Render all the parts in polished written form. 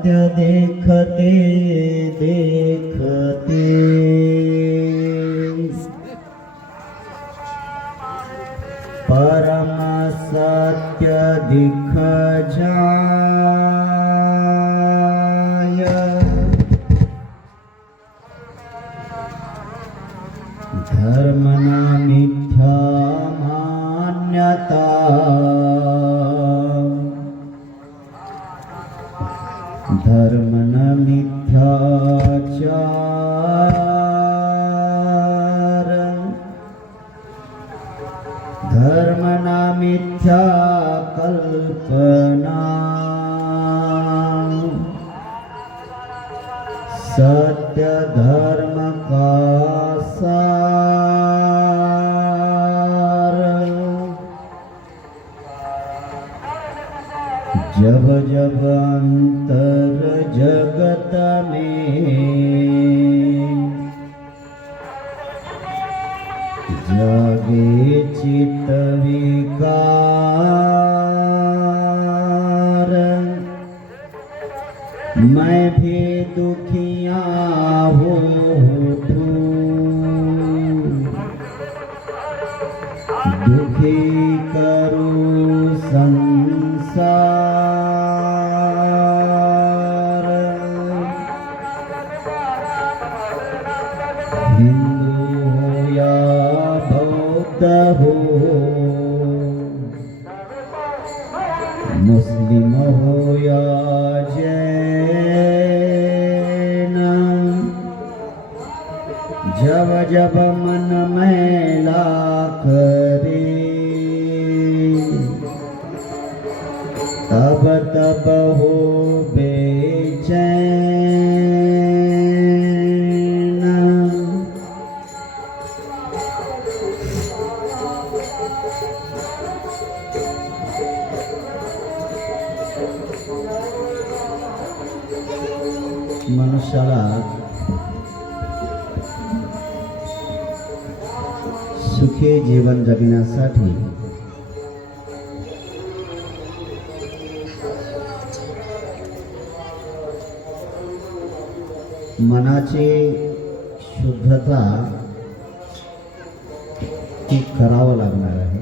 सत्य देखते देखते परम सत्य दिख जाय। धर्म न मिथ्या मान्यता धर्म न मिथ्याचार धर्म न मिथ्या कल्पना सत्य धर्म का सार। जब जब अंतर जगत में जागे चित्त विकार मैं भी दुखिया उठूं दुखी करूं संसार। हिंदू हो या बौद्ध हो मुस्लिम हो या जैन जब जब मन मैला करे तब तब हो बेचैन। मनुष्याला सुखी जीवन जगण्यासाठी मनाची शुद्धता ही करावं लागणार आहे।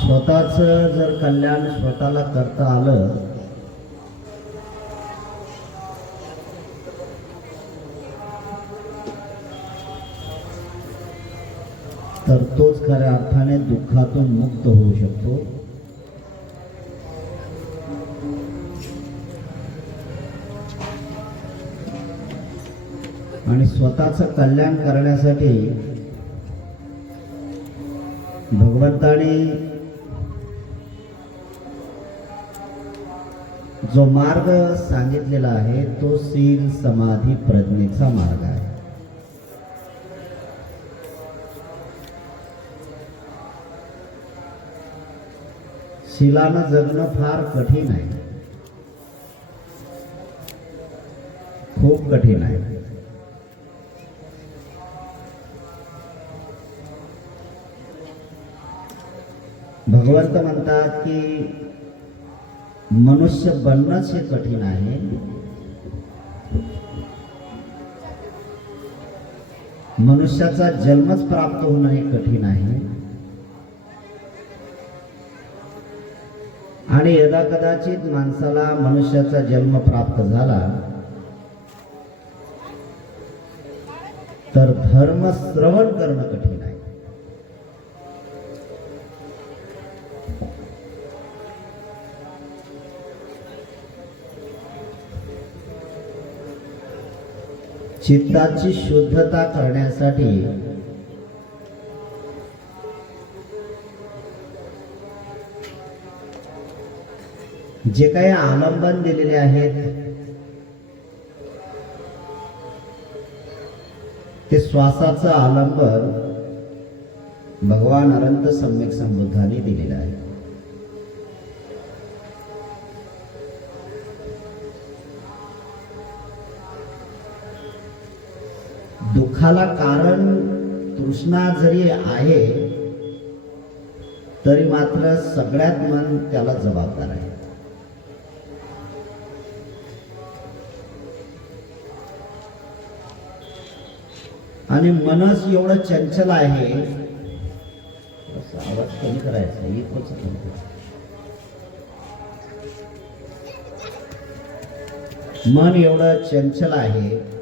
स्वतःच जर कल्याण स्वतःला करता आलं तर तोच खऱ्या अर्थाने दुःखातून मुक्त होऊ शकतो। आणि स्वतःचं कल्याण करण्यासाठी भगवंताने जो मार्ग सांगितलेला आहे तो शील समाधी प्रज्ञेचा मार्ग आहे। शीलानं जगणं फार कठीण आहे, खूप कठीण आहे। भगवंत म्हणतात की मनुष्य बनणंच हे कठीण आहे, मनुष्याचा जन्मच प्राप्त होणं हे कठीण आहे। आणि यदा कदाचित माणसाला मनुष्याचा जन्म प्राप्त झाला तर धर्म श्रवण करणं कठीण आहे। चित्ताची शुद्धता करण्यासाठी जे काही आलंबन दिलेले आहेत ते श्वासाचं आलंबन भगवान अनंत सम्यक संबुद्धांनी दिलेलं आहे। दुःखाला कारण तृष्णा जरी आहे तरी मात्र सगळ्यात मन त्याला जबाबदार आहे. आणि मनच एवढं चंचल आहे, आवाज कमी करायचा, इकोच कमी करायचा. मन एवढं चंचल आहे,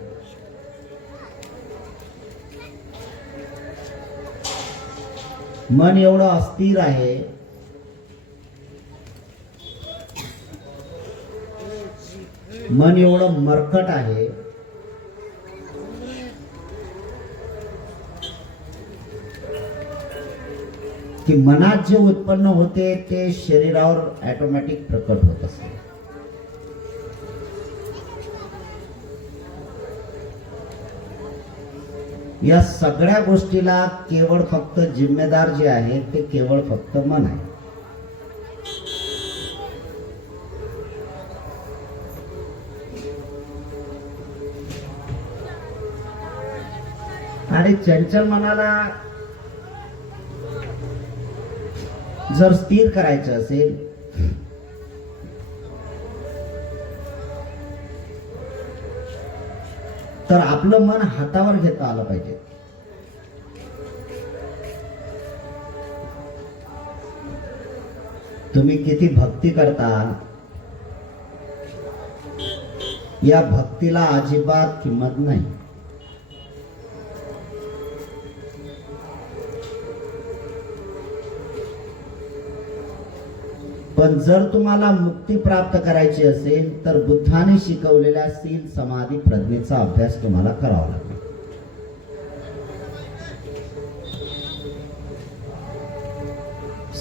मन एवढं अस्थिर आहे, मन एवढं मरकट आहे, की मनात जे उत्पन्न होते ते शरीरावर ऑटोमॅटिक प्रकट होत असते. या सगळ्या गोष्टीला केवळ फक्त जिम्मेदार जे आहे ते केवळ फक्त मन आहे. आणि चंचल मनाला जर स्थिर करायचं असेल तर आपलं मन हातावर घेता आलं पाहिजे. तुम्ही किती भक्ती करता, या भक्तीला अजिबात किंमत नाही. पण जर तुम्हाला मुक्ती प्राप्त करायची असेल तर बुद्धाने शिकवलेल्या शील समाधी प्रज्ञेचा अभ्यास तुम्हाला करावा लागेल.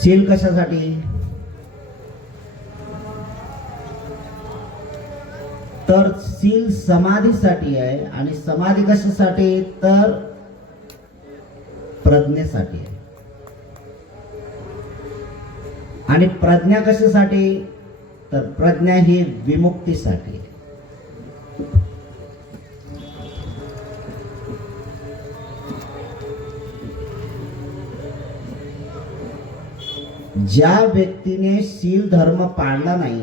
शील कशासाठी? तर शील समाधीसाठी आहे. आणि समाधी कशासाठी? तर प्रज्ञेसाठी आहे. आणि प्रज्ञा कशासाठी? तर प्रज्ञा ही विमुक्तीसाठी. ज्या व्यक्तीने शील धर्म पाळला नाही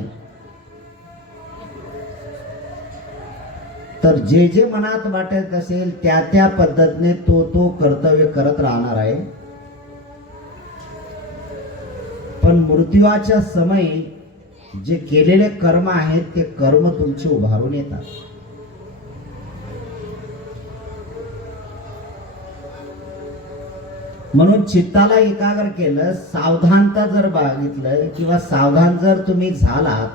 तर जे जे मनात वाटत असेल त्या त्या पद्धतीने तो कर्तव्य करत राहणार आहे. पण मृत्यूच्या समयी जे केलेले कर्म आहेत ते कर्म तुमचे उभारून येतात. म्हणून चित्ताला एकाग्र केलं, सावधानता जर बाळगितलं किंवा सावधान जर तुम्ही झालात,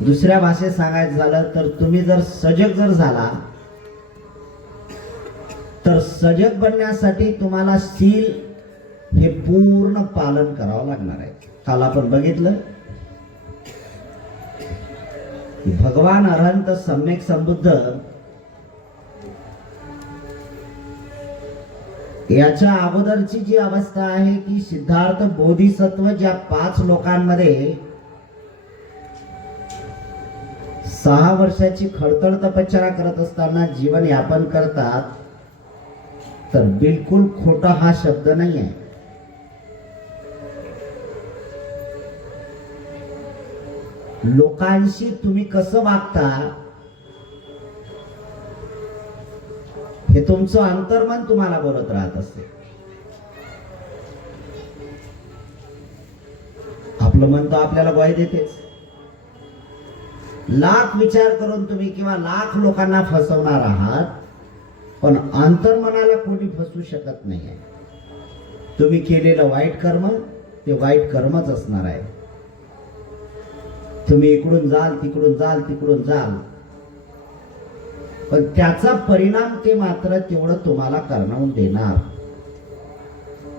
दुसऱ्या भाषेत सांगायचं झालं तर तुम्ही जर सजग जर झाला, तर सजग बनण्यासाठी तुम्हाला शील हे पूर्ण पालन करावं लागणार आहे. काल आपण बघितलं की भगवान अरहंत सम्यक संबुद्ध याच्या अगोदरची जी अवस्था आहे की सिद्धार्थ बोधिसत्व ज्या 5 लोकांमध्ये 6 वर्षाची खडतर तपश्चर्या करत असताना जीवन यापन करतात, तर बिलकुल खोटा हा शब्द नाही आहे. लोकांशी तुम्ही कसं वागता हे तुमचं अंतर्मन तुम्हाला बोलत राहत असते. आपलं मन तर आपल्याला ग्वाही देतेच. लाख विचार करून तुम्ही किंवा लाख लोकांना फसवणार आहात, पण अंतर्मनाला कोणी फसवू शकत नाही. तुम्ही केलेलं वाईट कर्म ते वाईट कर्मच असणार आहे. तुम्ही इकडून जाल, तिकडून जाल, तिकडून जाल, पण त्याचा परिणाम ते मात्र तेवढं तुम्हाला करणावून देणार.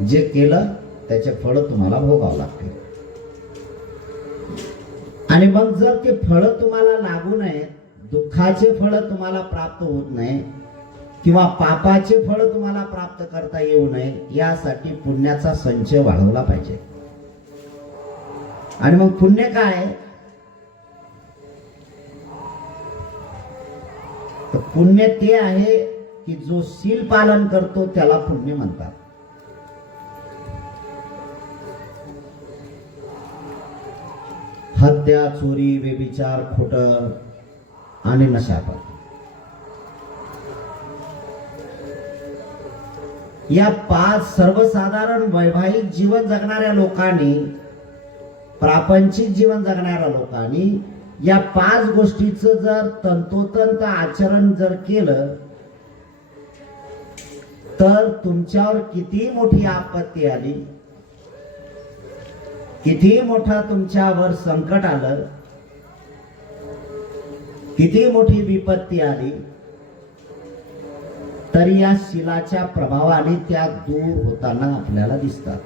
जे केलं त्याचे फळ तुम्हाला भोगावं लागते. आणि मग जर ते फळ तुम्हाला लागू नये, दुःखाचे फळ तुम्हाला प्राप्त होत नाही किंवा पापाचे फळ तुम्हाला प्राप्त करता येऊ नये, यासाठी पुण्याचा संचय वाढवला पाहिजे. आणि मग पुण्य काय? तर पुण्य ते आहे की जो शील पालन करतो त्याला पुण्य म्हणतात. हत्या, चोरी, व्यभिचार, खोटं आणि नशापान, या 5 सर्वसाधारण वैवाहिक जीवन जगणाऱ्या लोकांनी, प्रापंचिक जीवन जगणाऱ्या लोकांनी या 5 गोष्टीचं जर तंतोतंत आचरण जर केलं तर तुमच्यावर किती मोठी आपत्ती आली, किती मोठा तुमच्यावर संकट आलं, किती मोठी विपत्ती आली, तरी या शिलाच्या प्रभावाने त्या दूर होताना आपल्याला दिसतात.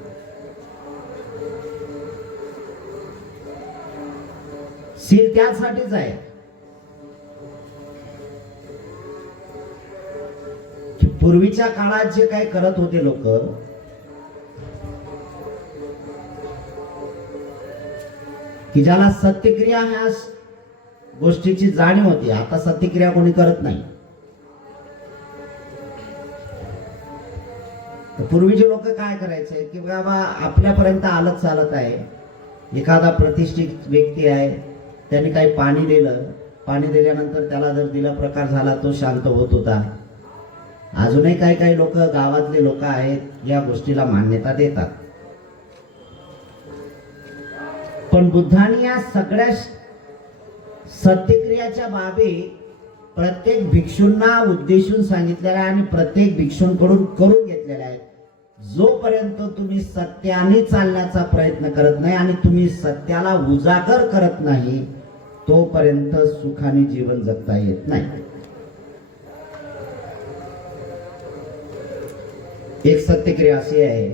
शील त्यासाठीच आहे की पूर्वीच्या काळात जे काही करत होते लोक, की ज्याला सत्यक्रिया ह्या गोष्टीची जाणीव होती, आता सत्यक्रिया कोणी करत नाही. पूर्वीचे लोक काय करायचे की बाबा आपल्यापर्यंत आलत चालत आहे, एखादा प्रतिष्ठित व्यक्ती आहे, त्यांनी काही पाणी दिलं, पाणी दिल्यानंतर त्याला जर दिला प्रकार झाला तो शांत होत होता. अजूनही काही काही लोक, गावातले लोक आहेत या गोष्टीला मान्यता देतात. पण बुद्धांनी या सगळ्या सत्यक्रियाच्या बाबी प्रत्येक भिक्षूंना उद्देशून सांगितलेल्या आणि प्रत्येक भिक्षूंकडून करून घेतलेल्या आहेत. जोपर्यंत तुम्ही सत्याने चालण्याचा प्रयत्न करत नाही आणि तुम्ही सत्याला उजागर करत नाही तोपर्यंत सुखाने जीवन जगता येत नाही. एक सत्यक्रिया अशी आहे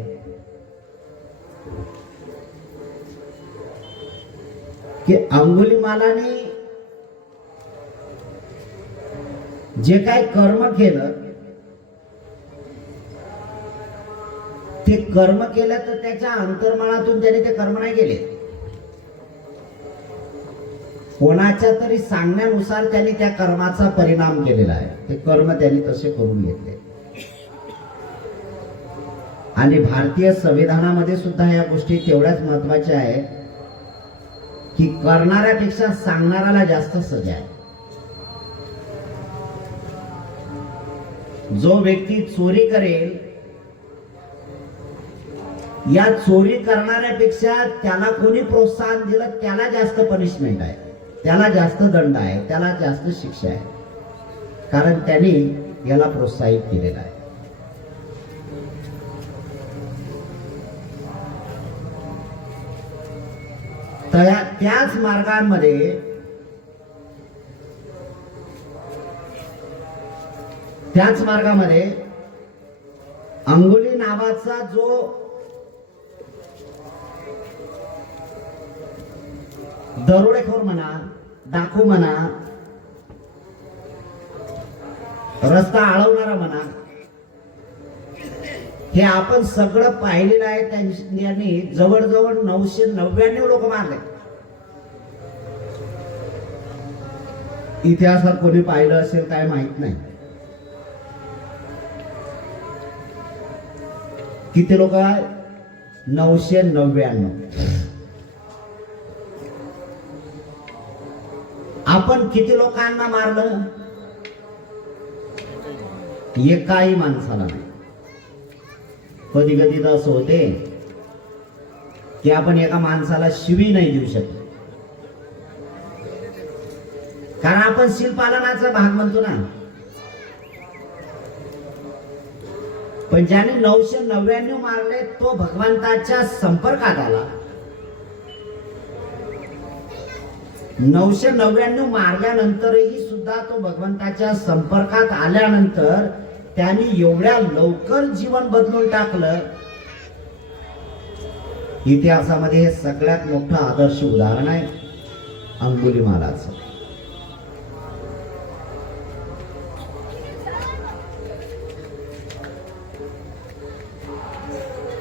की अंगुलीमालाने जे काही कर्म केलं ते कर्म केलं तर त्याच्या अंतर्मनातून त्याने ते कर्म नाही केले, कोणाच्या तरी सांगण्यानुसार त्यांनी त्या कर्माचा परिणाम केलेला आहे. ते कर्म त्यांनी तसे करून घेतले. आणि भारतीय संविधानामध्ये सुद्धा या गोष्टी तेवढ्याच महत्वाच्या आहेत की करणाऱ्यापेक्षा सांगणाऱ्याला जास्त सजा आहे. जो व्यक्ती चोरी करेल, या चोरी करणाऱ्यापेक्षा त्याला कोणी प्रोत्साहन दिलं त्याला जास्त पनिशमेंट आहे, त्याला जास्त दंड आहे, त्याला जास्त शिक्षा आहे, कारण त्यांनी याला प्रोत्साहित केलेला आहे. त्याच मार्गामध्ये अंगुली नावाचा जो दरोडेखोर म्हणा, डाकू म्हणा, रस्ता अडवणारा म्हणा, हे आपण सगळं पाहिलेलं आहे. त्यांनी जवळजवळ 999 लोक मारले. इतिहासात कोणी पाहिलं असेल काय माहित नाही. किती लोक? 999. आपण किती लोकांना मारलं? एकाही माणसाला नाही. कधी कधी तर असं होते की आपण एका माणसाला शिवी नाही देऊ शकत, कारण आपण शील पालनाचा भाग म्हणतो ना. पण ज्याने 999 मारले तो भगवंताच्या संपर्कात आला. 999 मारल्यानंतरही सुद्धा तो भगवंताच्या संपर्कात आल्यानंतर त्यांनी एवढ्या लवकर जीवन बदलून टाकलं. इतिहासामध्ये हे सगळ्यात मोठं आदर्श उदाहरण आहे अंगुलीमालाचं.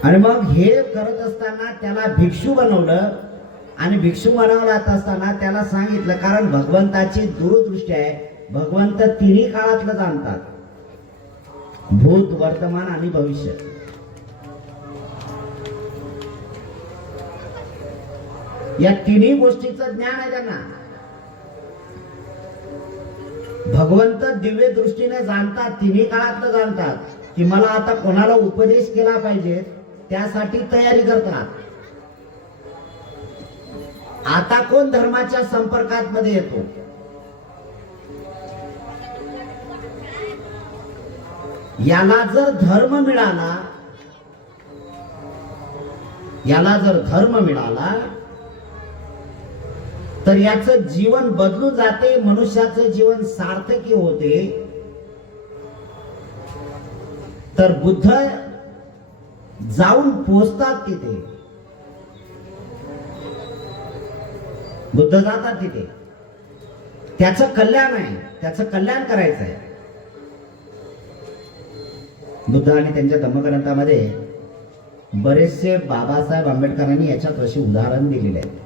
आणि मग हे करत असताना त्याला भिक्षू बनवलं. आणि भिक्षू बनवला असताना त्याला सांगितलं, कारण भगवंताची दूरदृष्टी आहे, भगवंत तिन्ही काळातलं जाणतात, भूत, वर्तमान आणि भविष्य. या तिन्ही गोष्टीचं ज्ञान आहे त्यांना. भगवंत दिव्य दृष्टीने जाणतात, तिन्ही काळातलं जाणतात की मला आता कोणाला उपदेश केला पाहिजे, त्यासाठी तयारी करतात. आता कोण धर्माच्या संपर्कात मध्ये येतो, याला जर धर्म मिळाला, तर याचं जीवन बदलून जाते, मनुष्याचं जीवन सार्थकी होते. तर बुद्ध जाऊन पोचतात तिथे, बुद्ध जातात तिथे. त्याचं कल्याण आहे, त्याचं कल्याण करायचं आहे. बुद्ध आणि त्यांच्या धम्मग्रंथामध्ये बरेचसे बाबासाहेब आंबेडकरांनी याच्यात अशी उदाहरण दिलेले आहे.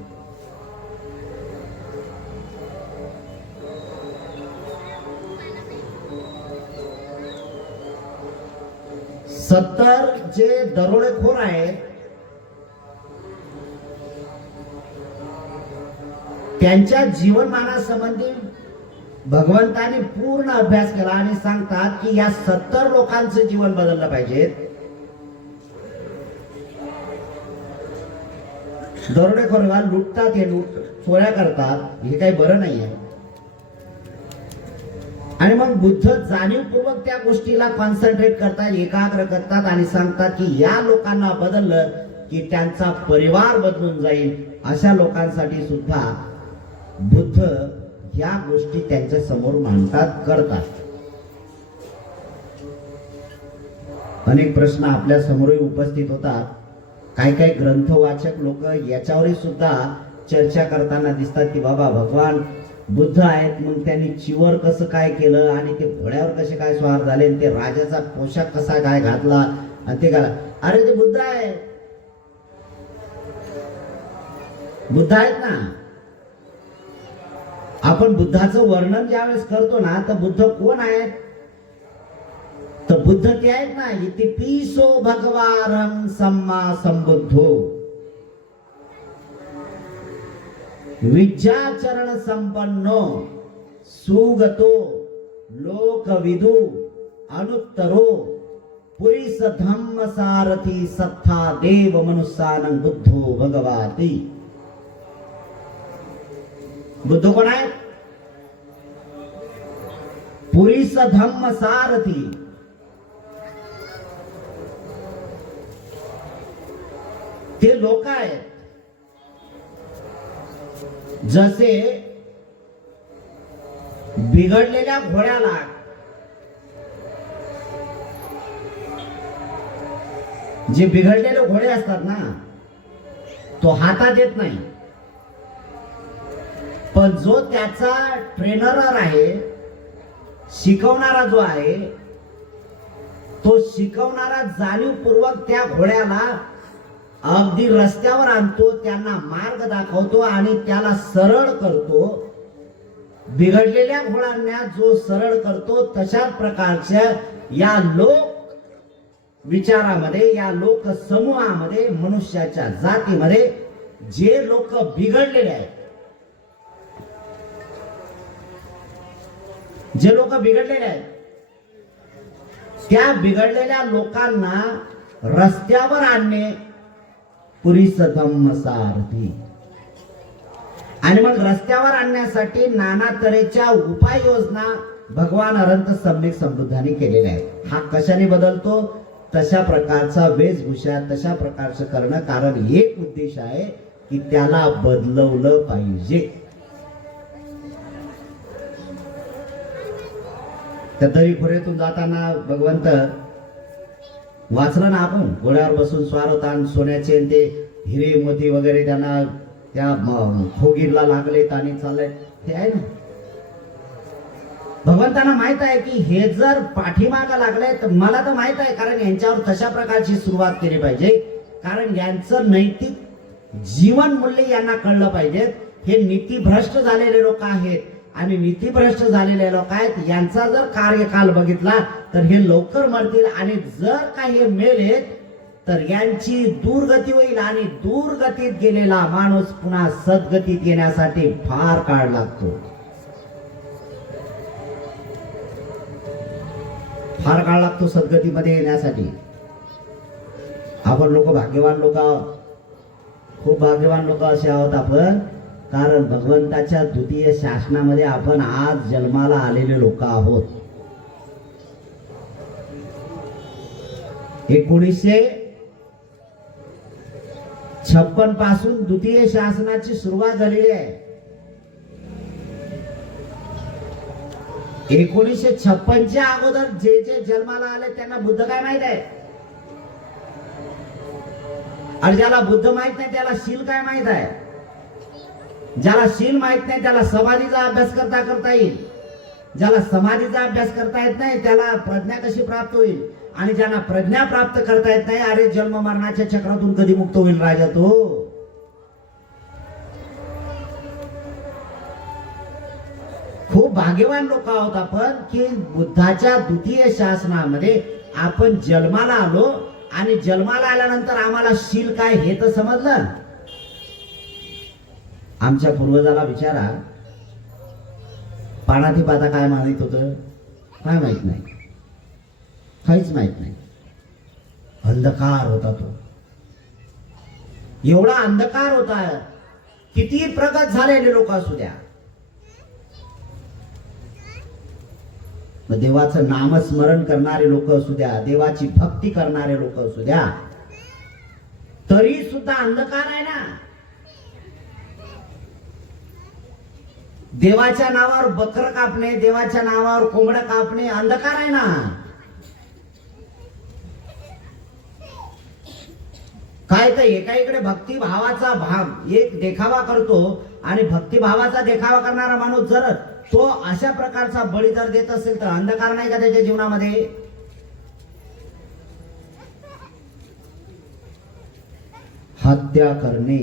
सत्तर जे दरोडेखोर आहेत त्यांच्या जीवनमानासंबंधी भगवंताने पूर्ण अभ्यास केला आणि सांगतात की या 70 लोकांचं जीवन बदललं पाहिजे. दरोडेखोर लुटतात, हे चोऱ्या करतात, हे काही बरं नाहीये. आणि मग बुद्ध जाणीवपूर्वक त्या गोष्टीला कॉन्सन्ट्रेट करतात, एकाग्र करतात आणि सांगतात की या लोकांना बदललं की त्यांचा परिवार बदलून जाईल. अशा लोकांसाठी सुद्धा बुद्ध ह्या गोष्टी त्यांच्या समोर मांडतात, करतात. अनेक प्रश्न आपल्या समोरही उपस्थित होतात. काही काही ग्रंथवाचक लोक याच्यावरही सुद्धा चर्चा करताना दिसतात की बाबा भगवान बुद्ध आहेत, मग त्यांनी चिवर कसं काय केलं आणि ते घोड्यावर कसे काय स्वार झाले, ते राजाचा पोशाख कसा काय घातला आणि ते घाला. अरे ते बुद्ध आहे, बुद्ध आहेत ना. आपण बुद्धाचं वर्णन ज्यावेळेस करतो ना, तर बुद्ध कोण आहेत, तर बुद्ध ते आहेत ना, इति पीसो भगवान सम्मा संबुद्धो विद्याचरण संपन्नो सुगतो लोकविदु अनुत्तरो पुरीस धम्म सारथी सत्था देव मनुष्यानं बुद्धो भगवाती. बुद्ध कोण आहे? पुरीस धम्म सारथी. ते लोक आहेत जसे बिघडलेल्या घोड्याला जे बिघडलेले घोडे असतात ना, तो हातात येत नाही, पण जो त्याचा ट्रेनर आहे, शिकवणारा जो आहे, तो शिकवणारा जाणीवपूर्वक त्या घोड्याला अगदी रस्त्यावर आणतो, त्यांना मार्ग दाखवतो आणि त्याला सरळ करतो. बिघडलेल्या घोड्यांना जो सरळ करतो, तशाच प्रकारच्या या लोक विचारामध्ये, या लोक समूहामध्ये, मनुष्याच्या जातीमध्ये जे लोक बिघडलेले आहेत, जे लोक बिघडलेले आहेत, त्या बिघडलेल्या लोकांना रस्त्यावर आणणे पुरीस धम्म सारथी. आणि मग रस्त्यावर आणण्यासाठी नाना तऱ्हेच्या उपाययोजना भगवान अनंत सम्यक संबुद्धांनी केलेल्या आहेत. हा कशाने बदलतो? तशा प्रकारचा वेशभूषा, तशा प्रकारचं करणं. कारण एक उद्देश आहे की त्याला बदलवलं पाहिजे. त्या दरीखोऱ्यातून जाताना भगवंत वाचलं ना आपण, घोड्यावर बसून स्वार होता आणि सोन्याचे ते हिरे मोती वगैरे त्यांना त्या खोगीरला लागलेत आणि चाललंय, ते आहे ना. भगवंतांना माहित आहे की हे जर पाठीमागा लागले तर मला तर माहित आहे, कारण यांच्यावर तशा प्रकारची सुरुवात केली पाहिजे. कारण यांचं नैतिक जीवन मूल्य यांना कळलं पाहिजे. हे नीतीभ्रष्ट झालेले लोक आहेत आणि नीतीभ्रष्ट झालेले लोक आहेत, यांचा जर कार्यकाल बघितला तर हे लवकर मरतील. आणि जर काही मेले तर यांची दुर्गती होईल आणि दुर्गतीत गेलेला माणूस पुन्हा सद्गतीत येण्यासाठी फार काळ लागतो, फार काळ लागतो सद्गतीमध्ये येण्यासाठी. आपण लोक भाग्यवान लोक, खूप भाग्यवान लोक असे आहोत आपण, कारण भगवंताच्या द्वितीय शासनामध्ये आपण आज जन्माला आलेले लोक आहोत. 1956 पासून द्वितीय शासनाची सुरुवात झालेली आहे. 1956च्या अगोदर जे जे जन्माला आले त्यांना बुद्ध काय माहित आहे? आणि ज्याला बुद्ध माहित नाही त्याला शील काय माहित आहे? ज्याला शील माहित नाही त्याला समाधीचा अभ्यास करता येईल. ज्याला समाधीचा अभ्यास करता येत नाही त्याला प्रज्ञा कशी प्राप्त होईल? आणि ज्यांना प्रज्ञा प्राप्त करता येत नाही, अरे जन्म मरणाच्या चक्रातून कधी मुक्त होईल राजा तो? खूप भाग्यवान लोक आहोत आपण की बुद्धाच्या द्वितीय शासनामध्ये आपण जन्माला आलो आणि जन्माला आल्यानंतर आम्हाला शील काय हे तर समजलं. आमच्या पूर्वजाला विचारा, पानाती पाता काय माहित होतं? काय माहित नाही, काहीच माहित नाही. अंधकार होता तो, एवढा अंधकार होता. किती प्रगत झालेले लोक असू द्या, देवाचं नामस्मरण करणारे लोक असू द्या, देवाची भक्ती करणारे लोक असू द्या, तरी सुद्धा अंधकार आहे ना. देवाच्या नावावर बकर कापणे, देवाच्या नावावर कोंबडं कापणे अंधकार आहे ना. काय तर एका इकडे भक्तिभावाचा भाव एक देखावा करतो आणि भक्तिभावाचा देखावा करणारा माणूस जर तो अशा प्रकारचा बळी जर देत असेल तर अंधकार नाही का त्याच्या जीवनामध्ये? हत्या करणे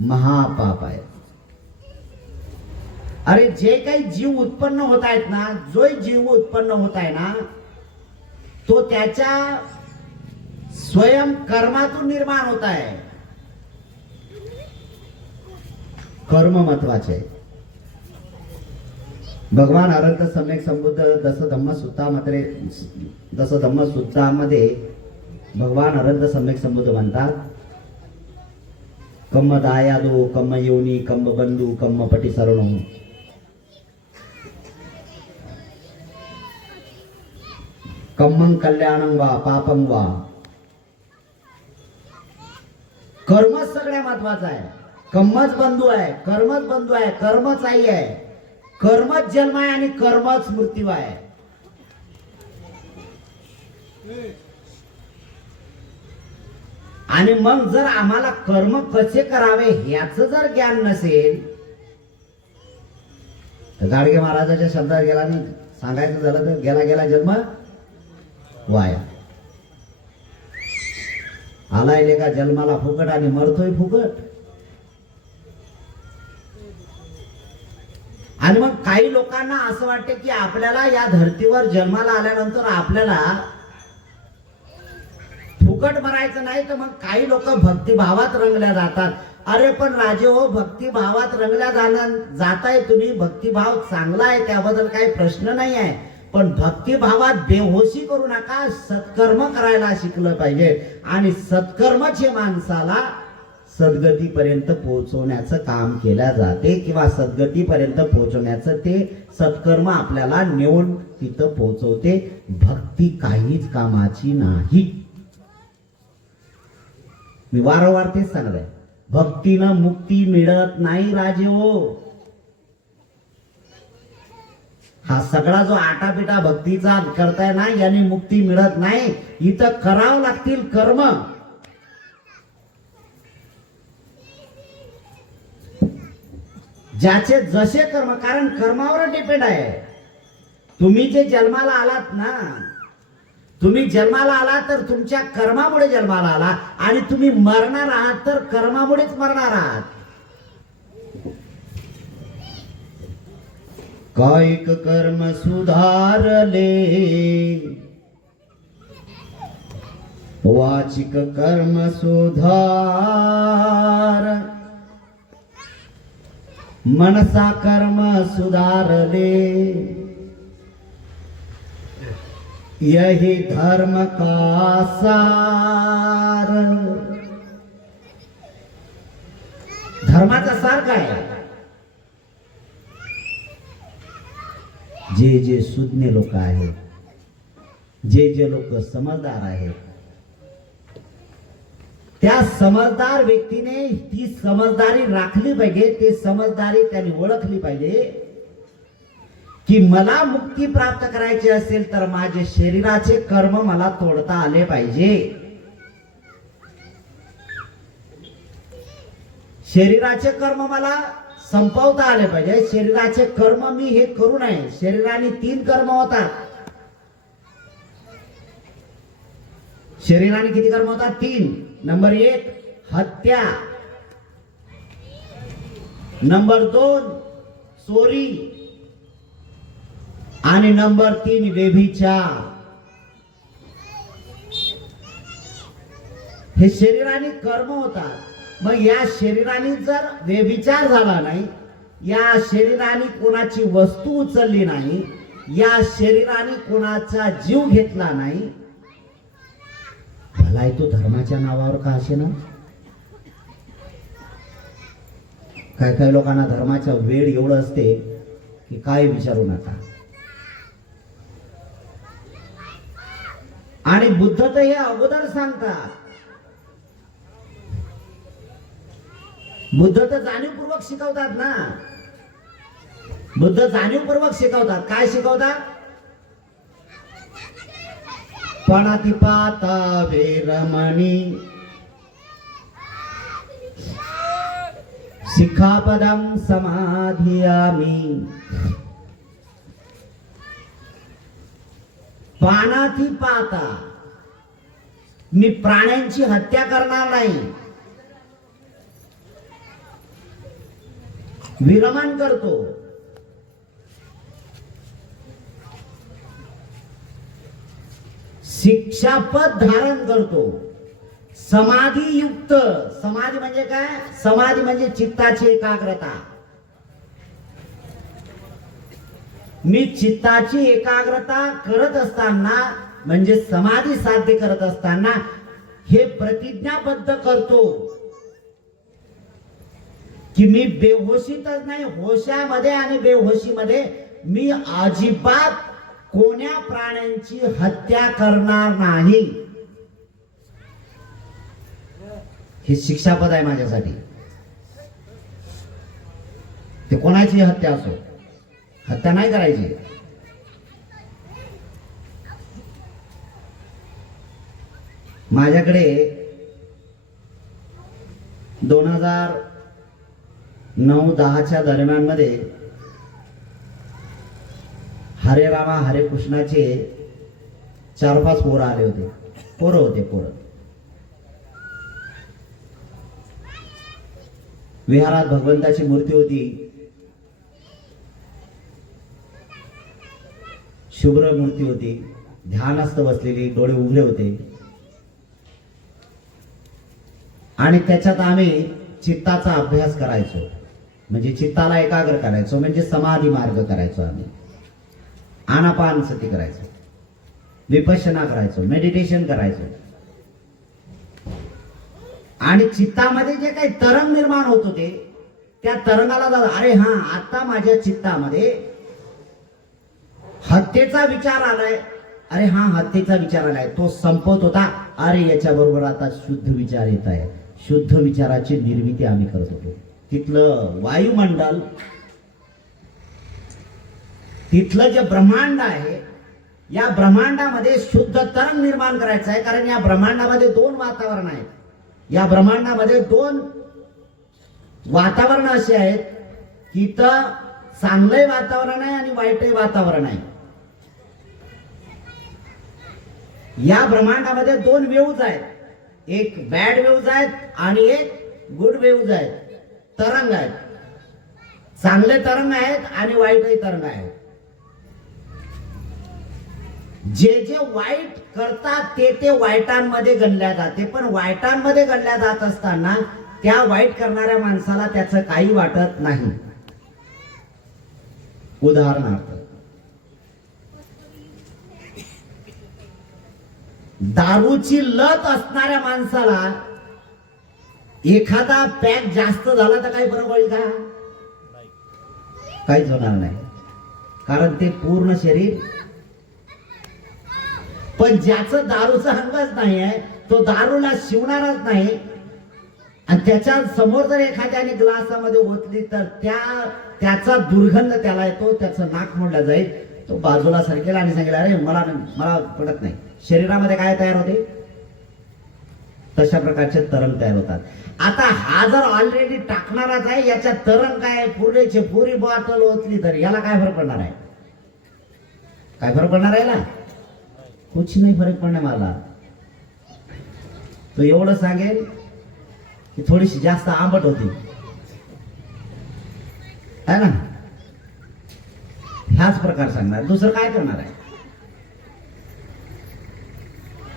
महापाप आहे. अरे जे काही जीव उत्पन्न होत आहेत ना, जो जीव उत्पन्न होत आहे ना, तो त्याच्या स्वयं कर्मातून निर्माण होत आहे. कर्म महत्वाचे आहे. भगवान अनंत सम्यक संबुद्ध दस धम्म सूत्रामध्ये भगवान अनंत सम्यक संबुद्ध म्हणतात, कम्म दायादो कम्म योनी कम्म बंधू कम्म पटी सरणो. कम्मं कल्याणं वा पापं वा. कर्मच सगळ्यात महत्वाचं आहे. कर्मच बंधू आहे, कर्मच बंधू आहे, कर्मच आई आहे, कर्मच जन्म आहे आणि कर्मच मृत्यू आहे. आणि मग जर आम्हाला कर्म कसे करावे याचं जर ज्ञान नसेल तर गाडगे महाराजाच्या शब्दात गेला नाही, सांगायचं झालं तर गेला गेला जन्म वाया. आलाय लेका जन्माला फुकट आणि मरतोय फुकट. आणि मग काही लोकांना असं वाटतं की आपल्याला या धर्तीवर जन्माला आल्यानंतर आपल्याला फुकट मरायचं नाही, तर मग काही लोक भक्तिभावात रंगल्या जातात. अरे पण राजे हो, भक्तिभावात रंगल्या जाताय तुम्ही, भक्तिभाव चांगला आहे, त्याबद्दल काही प्रश्न नाही आहे. पण भक्तिभावात बेहोशी करू नका, सत्कर्म करायला शिकलं पाहिजे. आणि सत्कर्मच हे माणसाला सद्गतीपर्यंत पोहोचवण्याचं काम केल्या जाते, किंवा सद्गतीपर्यंत पोहोचवण्याचं ते सत्कर्म आपल्याला नेऊन तिथं पोहोचवते. भक्ती काहीच कामाची नाही. मी वारंवार तेच सांगत आहे, भक्तीनं मुक्ती मिळत नाही राजे हो. हा सगळा जो आटापिटा भक्तीचा करताय ना, याने मुक्ती मिळत नाही. इथं करावं लागतील कर्म. ज्याचे जसे कर्म, कारण कर्मावर डिपेंड आहे. तुम्ही जे जन्माला आलात ना, तुम्ही जन्माला आलात तर तुमच्या कर्मामुळे जन्माला आला, आणि तुम्ही मरणार आहात तर कर्मामुळेच मरणार आहात. कायिक कर्म सुधारले वाचिक कर्म सुधार, मनसा कर्म सुधारले, यही धर्म का सार। धर्माचा सार काय? जे जे सुज्ञ लोक आहेत, जे जे लोक समजदार आहेत, त्या समजदार व्यक्तीने ती समजदारी राखली पाहिजे। ते समजदारी त्यांनी ओळखली पाहिजे की मला मुक्ती प्राप्त करायची असेल तर माझे शरीराचे कर्म मला तोडता आले पाहिजे। शरीराचे कर्म मला संपवता आले पाहिजे। शरीराचे कर्म मी हे करू नये। शरीराने 3 कर्म होतात। शरीराने किती कर्म होतात? 3। नंबर 1 हत्या, नंबर 2 चोरी आणि नंबर 3 व्यभिचार। हे शरीराने कर्म होतात। मग या शरीराने जर व्यभिचार झाला नाही, या शरीराने कोणाची वस्तू उचलली नाही, या शरीराने कोणाचा जीव घेतला नाही, भलाय तो धर्माच्या नावावर का असे ना? काय काय लोकांना धर्माच्या वेळ एवढं असते की काय विचारू नका। आणि बुद्ध तर हे अगोदर सांगतात। बुद्ध तर जाणीवपूर्वक शिकवतात ना। बुद्ध जाणीवपूर्वक शिकवतात। काय शिकवतात? पणातिपात वेरमणी, शिखापदं समाधियामि। पानातिपाता, मी प्राण्यांची हत्या करणार नाही। विरमण करतो। शिक्षापद धारण करतो। समाधी युक्त, समाधी म्हणजे काय? समाधी म्हणजे चित्ताची एकाग्रता। मी चित्ताची एकाग्रता करत असताना म्हणजे समाधी साध्य करत असताना हे प्रतिज्ञाबद्ध करतो की मी बेहोशीतच नाही, होशामध्ये आणि बेहोशीमध्ये मी अजिबात कोण्या प्राण्यांची हत्या करणार नाही। हे शिक्षापद आहे माझ्यासाठी। ते कोणाची हत्या असो, हत्या नाही करायची। माझ्याकडे 2009-10च्या दरम्यान मध्ये हरे रामा हरे कृष्णाचे 4-5 पोरं आले होते। पोरं विहारात भगवंताची मूर्ती होती। शुभ्र मूर्ती होती, ध्यानस्थ बसलेली, डोळे उघडे होते। आणि त्याच्यात आम्ही चित्ताचा अभ्यास करायचो, म्हणजे चित्ताला एकाग्र करायचो, म्हणजे समाधी मार्ग करायचो। आम्ही आनापानसती करायचो, विपश्यना करायचो, मेडिटेशन करायचो। आणि चित्तामध्ये जे काही तरंग निर्माण होत होते त्या तरंगाला अरे हा आता माझ्या चित्तामध्ये हत्येचा विचार आलाय, अरे हा हत्येचा विचार आलाय, तो संपत होता, अरे याच्याबरोबर आता शुद्ध विचार येत आहे। शुद्ध विचाराची निर्मिती आम्ही करत होतो। तिथलं वायुमंडल, तिथलं जे ब्रह्मांड आहे, या ब्रह्मांडामध्ये शुद्ध तरंग निर्माण करायचं आहे। कारण या ब्रह्मांडामध्ये 2 वातावरण आहेत। या ब्रह्मांडामध्ये 2 वातावरण असे आहेत की इथं चांगलंही वातावरण आहे आणि वाईटही वातावरण आहे। या ब्रह्मांडामध्ये 2 वेव्ज आहेत, एक बॅड वेव्ज आहेत आणि एक गुड वेव्ज आहेत, तरंग आहेत। चांगले तरंग आहेत आणि वाईटही तरंग आहेत। जे जे वाईट करतात ते वाईटांमध्ये गणल्या जाते, पण वाईटांमध्ये गणल्या जात असताना त्या वाईट करणाऱ्या माणसाला त्याचं काही वाटत नाही. उदाहरणार्थ, दारूची लत असणाऱ्या माणसाला एखादा पॅक जास्त झाला तर काही फरक पडेल का? काहीच होणार नाही, कारण ते पूर्ण शरीर. पण ज्याचं दारूचा अंगच नाही आहे तो दारूला शिवणारच नाही, आणि त्याच्या समोर जर एखाद्याने ग्लासामध्ये ओतली तर त्याचा दुर्गंध त्याला येतो, त्याचं नाक मोडलं जाईल, तो बाजूला सरकेला आणि सांगेल अरे मला पडत नाही. शरीरामध्ये काय तयार होते? तशा प्रकारचे तरंग तयार होतात. आता हा जर ऑलरेडी टाकणाराच आहे, याच्या तरंग काय पुरेचे पुरी बॉटल ओतली तर याला काय फरक पडणार आहे? काय फरक पडणार आहे ना? कुछ नाही फरक पडणार. मला तो एवढं सांगेल की थोडीशी जास्त आंबट होती है ना, ह्याच प्रकार सांगणार, दुसरं काय करणार आहे?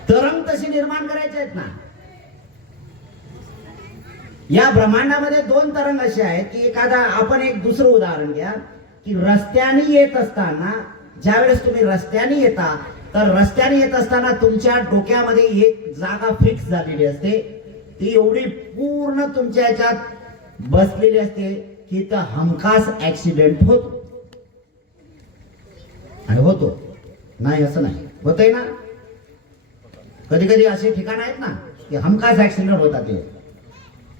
तरंग तशी निर्माण करायचे आहेत ना. या ब्रह्मांडामध्ये दोन तरंग असे आहेत की एखादा, आपण एक दुसरं उदाहरण घ्या की रस्त्याने येत असताना, ज्यावेळेस तुम्ही रस्त्याने येता तर रस्त्याने येत असताना तुमच्या डोक्यामध्ये एक जागा फिक्स झालेली असते, ती एवढी पूर्ण तुमच्या याच्यात बसलेली असते की तर हमखास ऍक्सिडेंट होतो. आणि होतो नाही असं नाही, होतंय ना. कधी कधी असे ठिकाण आहेत ना की हमखास ऍक्सिडेंट होतात ते.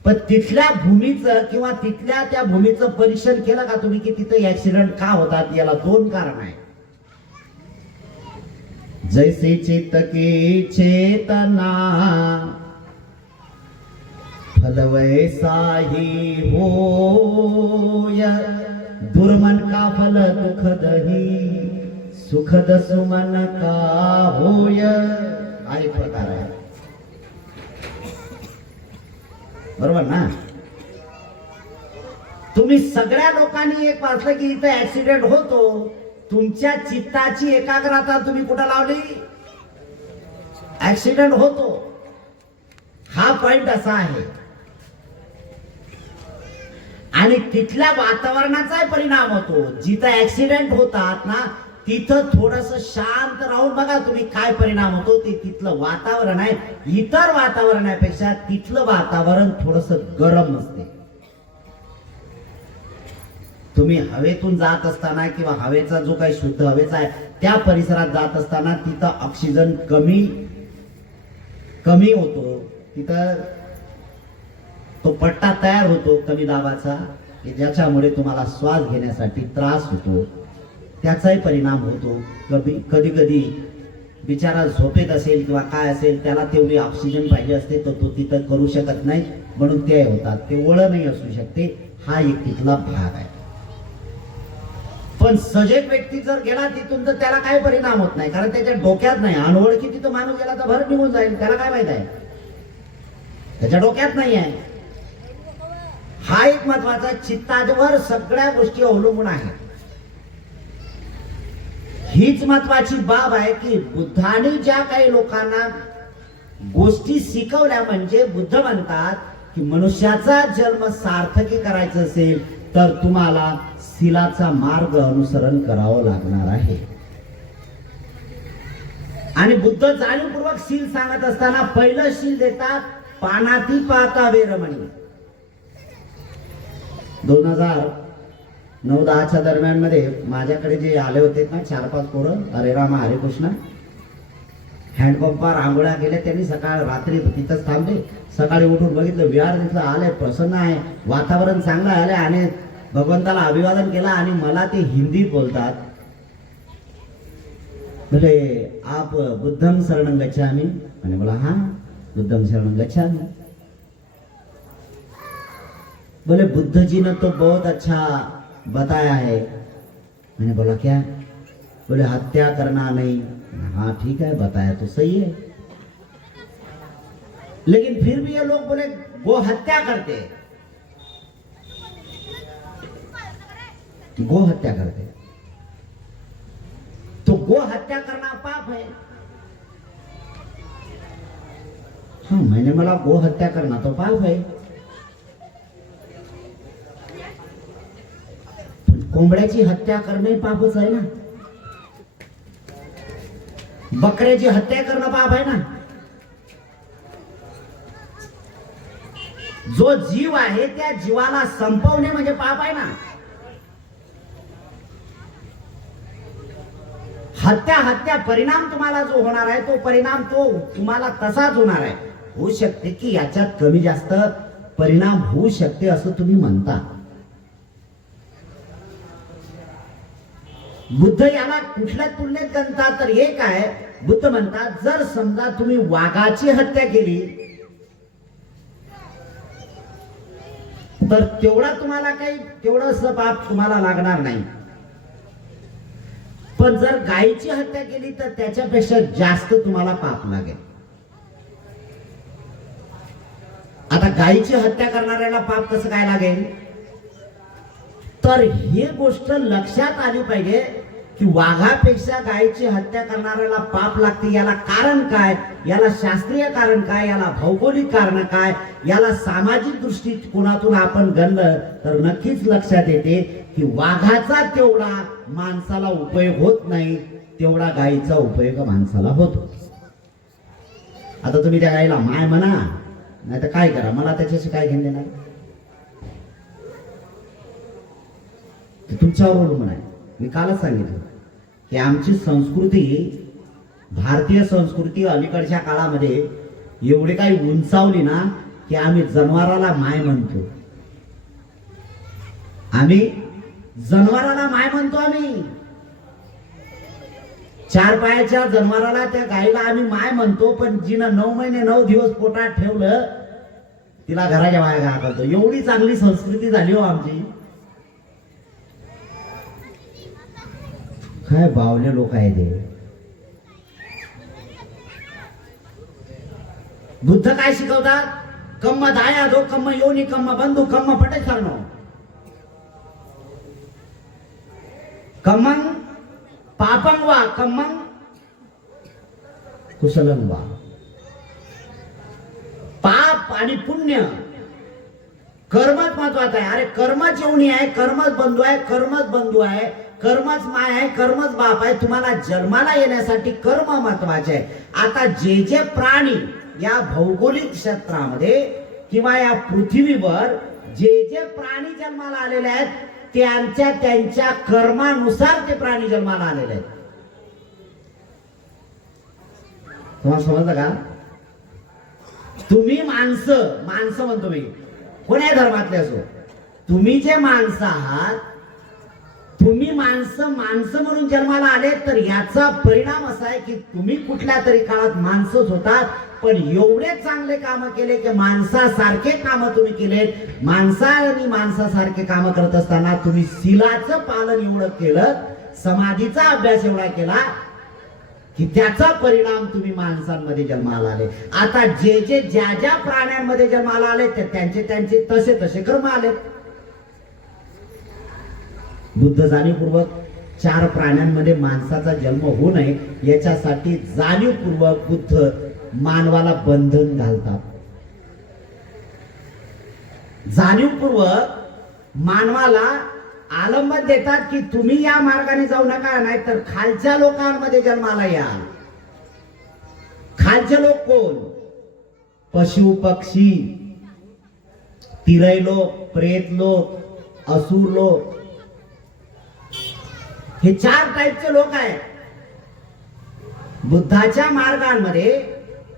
पण तिथल्या भूमीचं किंवा तिथल्या त्या भूमीचं परीक्षण केलं का तुम्ही की तिथं ऍक्सिडेंट का होतात? याला दोन कारण आहे. जैसे चित्त की चेतना फल वैसा ही होय, दुर्मन का फल दुखद ही, सुखद सुमन का होय. हा एक प्रकार आहे, बरोबर ना. तुम्ही सगळ्या लोकांनी एक वाचलं की इथं ऍक्सिडेंट होतो, तुमच्या चित्ताची एकाग्रता तुम्ही कुठं लावली? ऍक्सिडेंट होतो, हा पॉइंट असा आहे. आणि तिथल्या वातावरणाचा परिणाम होतो. जिथं ऍक्सिडेंट होतात ना तिथं थोडस शांत राहून बघा तुम्ही काय परिणाम होतो. ते तिथलं वातावरण आहे, इतर वातावरणापेक्षा तिथलं वातावरण थोडस गरम असते. तुम्ही हवेतून जात असताना किंवा हवेचा जो काही शुद्ध हवेचा आहे त्या परिसरात जात असताना तिथं ऑक्सिजन कमी होतो, तिथं तो पट्टा तयार होतो कमी दाबाचा, की ज्याच्यामुळे तुम्हाला श्वास घेण्यासाठी त्रास होतो, त्याचाही परिणाम होतो. कधी कधी बिचारा झोपेत असेल किंवा काय असेल, त्याला तेवढी ऑक्सिजन पाहिजे असते तर तो तिथं करू शकत नाही, म्हणून ते होतात. ते वळणही असू शकते, हा एक तिथला भाग आहे. पण सजग व्यक्ती जर गेला तिथून तर त्याला काय परिणाम होत नाही, कारण त्याच्या डोक्यात नाही. अनोळखी तिथं माणूस गेला तर भर निघून जाईल, त्याला काय माहित आहे? त्याच्या डोक्यात नाही आहे. हा एक महत्वाचा चित्तावर सगळ्या गोष्टी अवलंबून आहेत. हीच महत्वाची बाब आहे की बुद्धाने ज्या काही लोकांना गोष्टी शिकवल्या, म्हणजे बुद्ध म्हणतात की मनुष्याचा जन्म सार्थकी करायचा असेल तर तुम्हाला शीलाचा मार्ग अनुसरण करावं लागणार आहे. आणि बुद्ध जाणीवपूर्वक शील सांगत असताना पहिलं शील देतात पानाती पाहता वेरमणी. 2009-10च्या दरम्यान मध्ये माझ्याकडे जे आले होते ना 4-5 पोरं, हरे रामा हरे कृष्ण, हँडपंपावर आंघोळ्या केल्या त्यांनी, सकाळ रात्री तिथंच थांबले. सकाळी उठून बघितलं विहार तिथलं आलंय, प्रसन्न आहे, वातावरण चांगलं आलंय, आणि भगवंताला अभिवादन केला. आणि मला ते हिंदीत बोलतात, बोले आप बुद्धम शरणं गच्छामि. मैंने बोला हाँ बुद्धम शरणं गच्छामि. बोले बुद्ध जी ने तो बहुत अच्छा बताया है. मैंने बोला क्या? बोले हत्या करना नहीं. हाँ ठीक है, बताया तो सही है, लेकिन फिर भी ये लोग बोले गो हत्या करते, गो हत्या करते. तो गो हत्या करणं पाप है। हाँ, मैंने बोला गो हत्या करना तो पाप है, कोंबड्याची हत्या करणे पापच आहे ना, बकऱ्याची हत्या करणं पाप आहे ना। जो जीव आहे त्या जीवाला संपवणे म्हणजे पाप आहे ना। हत्या परिणाम तुम्हाला जो होणार आहे तो परिणाम तो तुम्हाला तसाच होणार आहे। होऊ शकते की याच्यात कमी जास्त परिणाम होऊ शकते असं तुम्ही म्हणता। बुद्ध याला कुठल्या तुलनेत गणतात तर एक आहे, बुद्ध म्हणतात जर समजा तुम्ही वाघाची हत्या केली तर तेवढा तुम्हाला काही तेवढंच पाप तुम्हाला लागणार नाही, पण जर गायीची हत्या केली तर त्याच्यापेक्षा जास्त तुम्हाला पाप लागेल। आता गायीची हत्या करणाऱ्याला पाप कसं काय लागेल, तर ही गोष्ट लक्षात आली पाहिजे की वाघापेक्षा गायीची हत्या करणाऱ्याला पाप लागते। याला कारण काय, याला शास्त्रीय कारण काय, याला भौगोलिक कारण काय, याला सामाजिक दृष्टिकोनातून आपण गणलं तर नक्कीच लक्षात येते की वाघाचा तेवढा माणसाला उपयोग होत नाही तेवढा गायीचा उपयोग माणसाला होतो। आता तुम्ही त्या गायीला माय म्हणा नाही तर काय करा, मला त्याच्याशी काय घेणं देणार, तुमच्यावर अवलंबून आहे। मी कालच सांगितलं की आमची संस्कृती, भारतीय संस्कृती अलीकडच्या काळामध्ये एवढी काही उंचावली ना की आम्ही जनावराला माय म्हणतो, आम्ही जनावराला माय म्हणतो। आम्ही 4 पायाच्या जनावराला त्या गायीला आम्ही माय म्हणतो, पण जिनं 9 महिने 9 दिवस पोटात ठेवलं तिला घराच्या बाहेर घालतो। एवढी चांगली संस्कृती झाली हो आमची। काय बावले लोक आहे ते। बुद्ध काय शिकवतात, कम्म दाया दो कम्म योनी कम्म बंधू कम्म पटे सरनो, कम्मं पापं वा कम्मं कुशलं वा। पाप आणि पुण्य कर्मच महत्वाचं आहे। अरे कर्मच योनी आहे, कर्मच बंधू आहे, कर्मच बंधू आहे, कर्मच माय आहे, कर्मच बाप आहे। तुम्हाला जन्माला येण्यासाठी कर्म महत्वाचे आहे। आता जे जे प्राणी या भौगोलिक क्षेत्रामध्ये किंवा या पृथ्वीवर जे जे प्राणी जन्माला आलेले आहेत त्यांच्या त्यांच्या कर्मानुसार ते प्राणी जन्माला आलेले आहेत। तुम्हाला समजलं का? तुम्ही माणसं म्हणतो मी, कोण्या धर्मातले असो, तुम्ही जे माणसं आहात, तुम्ही माणसं म्हणून जन्माला आले तर याचा परिणाम असा आहे की तुम्ही कुठल्या तरी काळात माणसंच होतात, पण एवढे चांगले काम केले की माणसासारखे काम तुम्ही केले। माणसासारखे काम करत असताना तुम्ही शीलाचं पालन एवढं केलं, समाधीचा अभ्यास एवढा केला की त्याचा परिणाम तुम्ही माणसांमध्ये जन्माला आले। आता जे जे ज्या प्राण्यांमध्ये जन्माला आले ते त्यांचे तसे कर्म आले। बुद्ध जाणीवपूर्वक 4 प्राण्यांमध्ये माणसाचा जन्म होऊ नये याच्यासाठी जाणीवपूर्वक बुद्ध मानवाला बंधन घालतात। जाणीवपूर्वक मानवाला आलंबन देतात की तुम्ही या मार्गाने जाऊ नका, नाहीतर खालच्या लोकांमध्ये जन्माला या। खालचे लोक कोण? पशु पक्षी, तिरय लोक, प्रेत लोक, असुर लोक, हे 4 टाईपचे लोक आहेत। बुद्धाच्या मार्गांमध्ये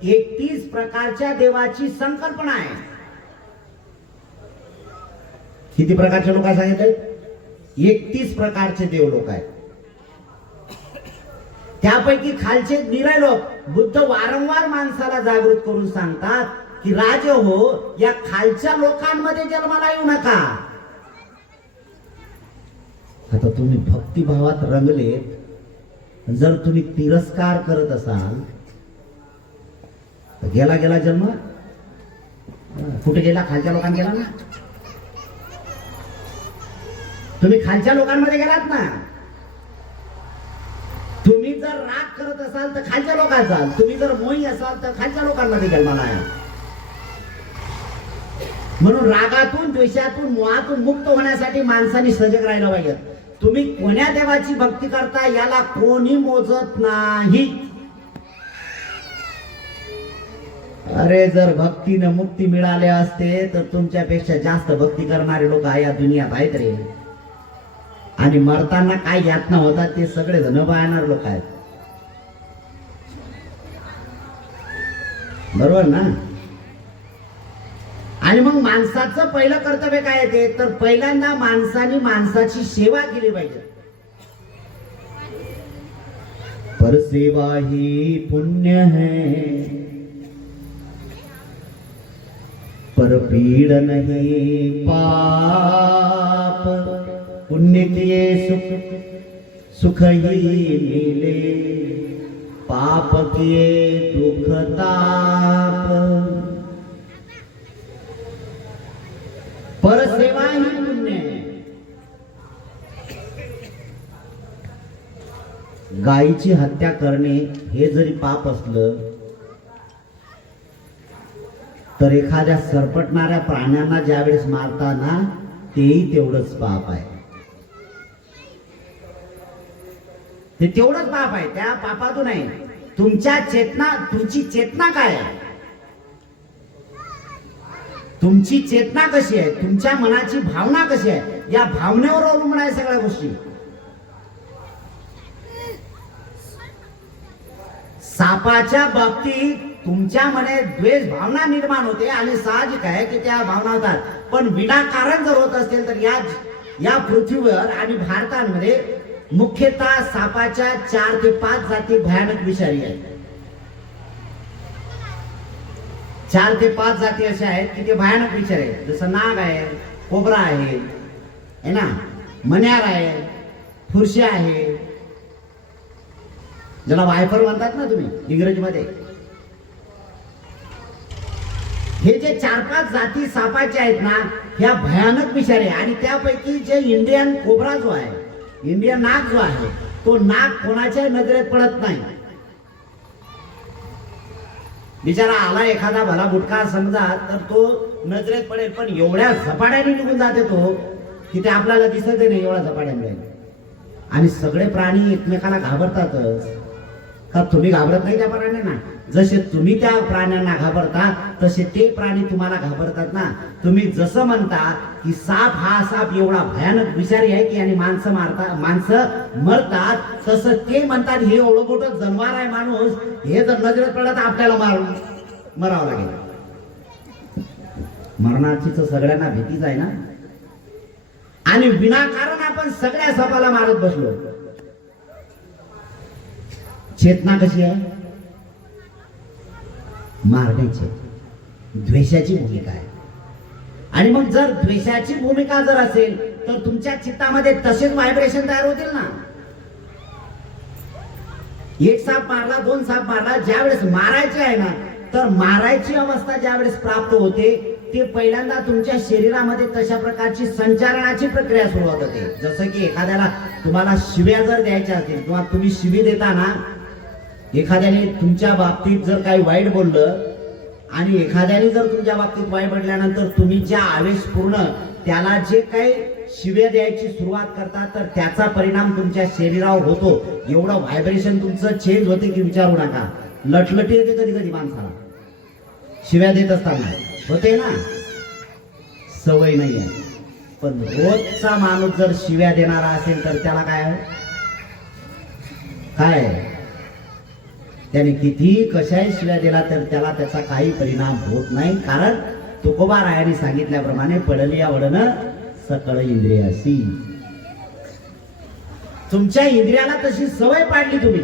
31 प्रकारच्या देवाची संकल्पना आहे। किती प्रकारचे लोक सांगितले? 31 प्रकारचे देव लोक आहेत। त्यापैकी खालचे निरय लोक बुद्ध वारंवार माणसाला जागृत करून सांगतात की राजे हो, या खालच्या लोकांमध्ये जन्माला येऊ नका। आता तुम्ही भक्तिभावात रंगले, जर तुम्ही तिरस्कार करत असाल तर गेला जन्म कुठे गेला? खालच्या लोकांना गेला ना। तुम्ही खालच्या लोकांमध्ये गेलात ना। तुम्ही जर करत असाल तर खालच्या लोकांचा, तुम्ही जर मोही असाल तर खालच्या लोकांना देखील म्हणाया. म्हणून रागातून, द्वेषातून, मोहातून मुक्त होण्यासाठी माणसाने सजग राहिलं पाहिजे. तुम्ही कोण्या देवाची भक्ती करता याला कोणी मोजत नाही. अरे जर भक्तीनं मुक्ती मिळाले असते तर तुमच्यापेक्षा जास्त भक्ती करणारे लोक या दुनियात आहेत रे. आणि मरताना काय यातना होतात ते सगळे जण पाहणार लोक आहेत. बरोबर ना. आणि मग माणसाचं पहिलं कर्तव्य काय आहे तर पहिल्यांदा माणसाने माणसाची सेवा केली पाहिजे. पर सेवा ही पुण्य है, पर पीड़ नहीं पाप. पुण्य किए सुख सुख ही मिले, पाप किए दुख ताप. पर सेवा ही पुण्य है. गायीची हत्या करणे हे जरी पाप असलं तर एखाद्या सरपटणाऱ्या प्राण्यांना ज्यावेळेस मारताना तेही तेवढंच पाप आहे. ते तेवढंच पाप आहे. त्या पापातून आहे तुमची चेतना काय आहे, तुमची चेतना कशी आहे, तुमच्या मनाची भावना कशी आहे, या भावनेवर अवलंबून आहे सगळ्या गोष्टी. सापाच्या बाबतीत तुमच्या मनात द्वेष भावना निर्माण होते आणि साहजिक आहे की त्या भावना होतात. पण विनाकारण जर होत असेल तर या पृथ्वीवर आणि भारतामध्ये मुख्यतः सापाच्या 4 ते 5 जाती भयानक विषारी आहेत. 4 ते 5 जाती अशा आहेत की ते भयानक विषारी आहेत. जसं नाग आहे, कोबरा आहे ना, मण्यार आहे, फुरशी आहे, ज्याला वायफर म्हणतात ना तुम्ही इंग्रजीमध्ये. हे जे 4-5 जाती सापाचे आहेत ना ह्या भयानक विषारी. आणि त्यापैकी जे इंडियन कोबरा जो आहे, इंडियन नाग जो आहे, तो नाग कोणाच्या नजरेत पडत नाही. बिचारा आला एखादा भला बुटका समजा तर तो नजरेत पडेल, पण एवढ्या झपाट्याने निघून जाते तो की ते आपल्याला दिसत नाही एवढ्या झपाट्यामुळे. आणि सगळे प्राणी एकमेकाला घाबरतातच. का तुम्ही घाबरत नाही त्या प्राण्यांना? जसे तुम्ही त्या प्राण्यांना घाबरता तसे ते प्राणी तुम्हाला घाबरतात ना. तुम्ही जसं म्हणता की साप हा साप एवढा भयानक विषारी आहे की आणि माणसं मरतात, तसं ते म्हणतात हे एवढं मोठं जनावर आहे माणूस, हे जर नजरेत पडलं तर आपल्याला मरावं लागेल. मरणाची तर सगळ्यांना भीतीच आहे ना. आणि विनाकारण आपण सगळ्या सापाला मारत बसलो. चेतना कशी आहे? मारण्याची, द्वेषाची भूमिका आहे. आणि मग जर द्वेषाची भूमिका जर असेल तर तुमच्या चित्तामध्ये तसेच व्हायब्रेशन तयार होतील ना. एक साप मारला, 2 साप मारला, ज्यावेळेस मारायचे आहे ना तर मारायची अवस्था ज्यावेळेस प्राप्त होते ते पहिल्यांदा तुमच्या शरीरामध्ये तशा प्रकारची संचारणाची प्रक्रिया सुरुवात होते. जसं की एखाद्याला तुम्हाला शिव्या जर द्यायच्या असतील किंवा तुम्ही शिवी देताना एखाद्याने तुमच्या बाबतीत जर काही वाईट बोललं आणि एखाद्याने जर तुमच्या बाबतीत वाईट बोलल्यानंतर तुम्ही ज्या आवेशपूर्ण त्याला जे काही शिव्या द्यायची सुरुवात करता तर त्याचा परिणाम तुमच्या शरीरावर होतो. एवढं व्हायब्रेशन तुमचं चेंज होते की विचारू नका. लटलटी येते कधी कधी माणसाला शिव्या देत असताना, होते ना. सवय नाही आहे. पण रोजचा माणूस जर शिव्या देणारा असेल तर त्याला काय त्याने किती कशाही शिव्या दिला तर त्याला त्याचा काही परिणाम होत नाही. कारण तुकोबारायांनी सांगितल्याप्रमाणे पडलिया वडन सकळ इंद्रियासी. तुमच्या इंद्रियाला तशी सवय पाडली तुम्ही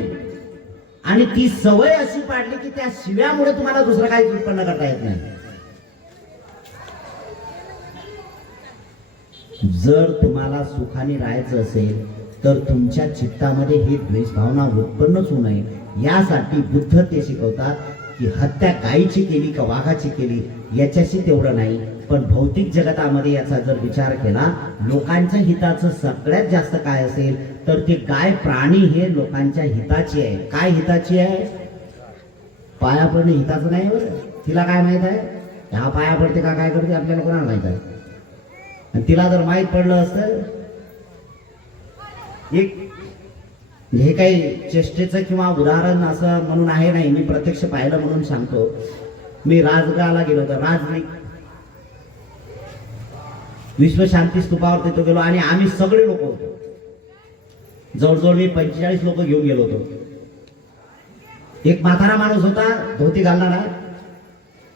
आणि ती सवय अशी पाडली की त्या शिव्यामुळे तुम्हाला दुसरं काही उत्पन्न करता येत नाही. जर तुम्हाला सुखाने राहायचं असेल तर तुमच्या चित्तामध्ये ही द्वेष भावना उत्पन्नच होऊ नये यासाठी बुद्ध ते शिकवतात की हत्या गायीची केली का वाघाची केली याच्याशी तेवढं नाही, पण भौतिक जगतामध्ये याचा जर विचार केला लोकांच्या हिताचं सगळ्यात जास्त काय असेल तर ती गाय प्राणी हे लोकांच्या हिताची आहे. काय हिताची आहे? पाया पडणे हिताचं नाही बरं. तिला काय माहित आहे हा पाया पडते का काय करते आपल्याला कोणाला माहित आहे. आणि तिला जर माहित पडलं असतं, एक हे काही चेष्टेचं किंवा उदाहरण असं म्हणून आहे नाही, मी प्रत्यक्ष पाहिलं म्हणून सांगतो. मी राजगडाला गेलो होतो. राजगड विश्वशांती स्तूपावर तिथं गेलो आणि आम्ही सगळे लोक होतो. जवळजवळ मी 45 लोक घेऊन गेलो होतो. एक म्हातारा माणूस होता धोती घालणारा,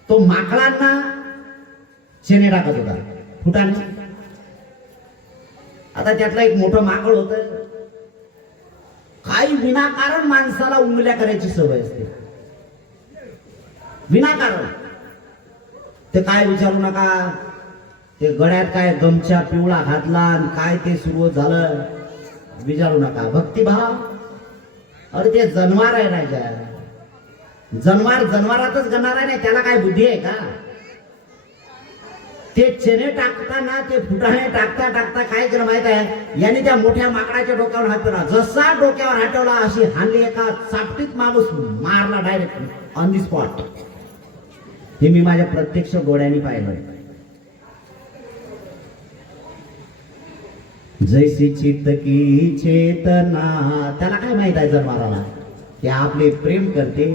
तो माकडांना शेणे टाकत होता फुटाने. आता त्यातला एक मोठं माकड होत. काही विनाकारण माणसाला उंगल्या करायची सवय असते, विनाकारण. ते काय विचारू नका, ते गळ्यात काय गमछा पिवळा घातला आणि काय ते सुरू झालं विचारू नका. भक्तिभाव, अरे ते जनावर आहे राजा. जनावरातच गणार आहे ना, त्याला काय बुद्धी आहे का? ते चेने टाकताना, ते फुटाणे टाकता टाकता काय केलं माहित आहे, याने त्या मोठ्या माकडाच्या डोक्यावर हात ठेवला. जसा डोक्यावर हात ठेवला अशी हानली, एका चापटीत माणूस मारला डायरेक्ट ऑन दी स्पॉट. हे मी माझ्या प्रत्यक्ष डोळ्यांनी पाहिलं. जैसी चित्त की चेतना, त्याला काय माहित आहे जनावराला की आपले प्रेम करते.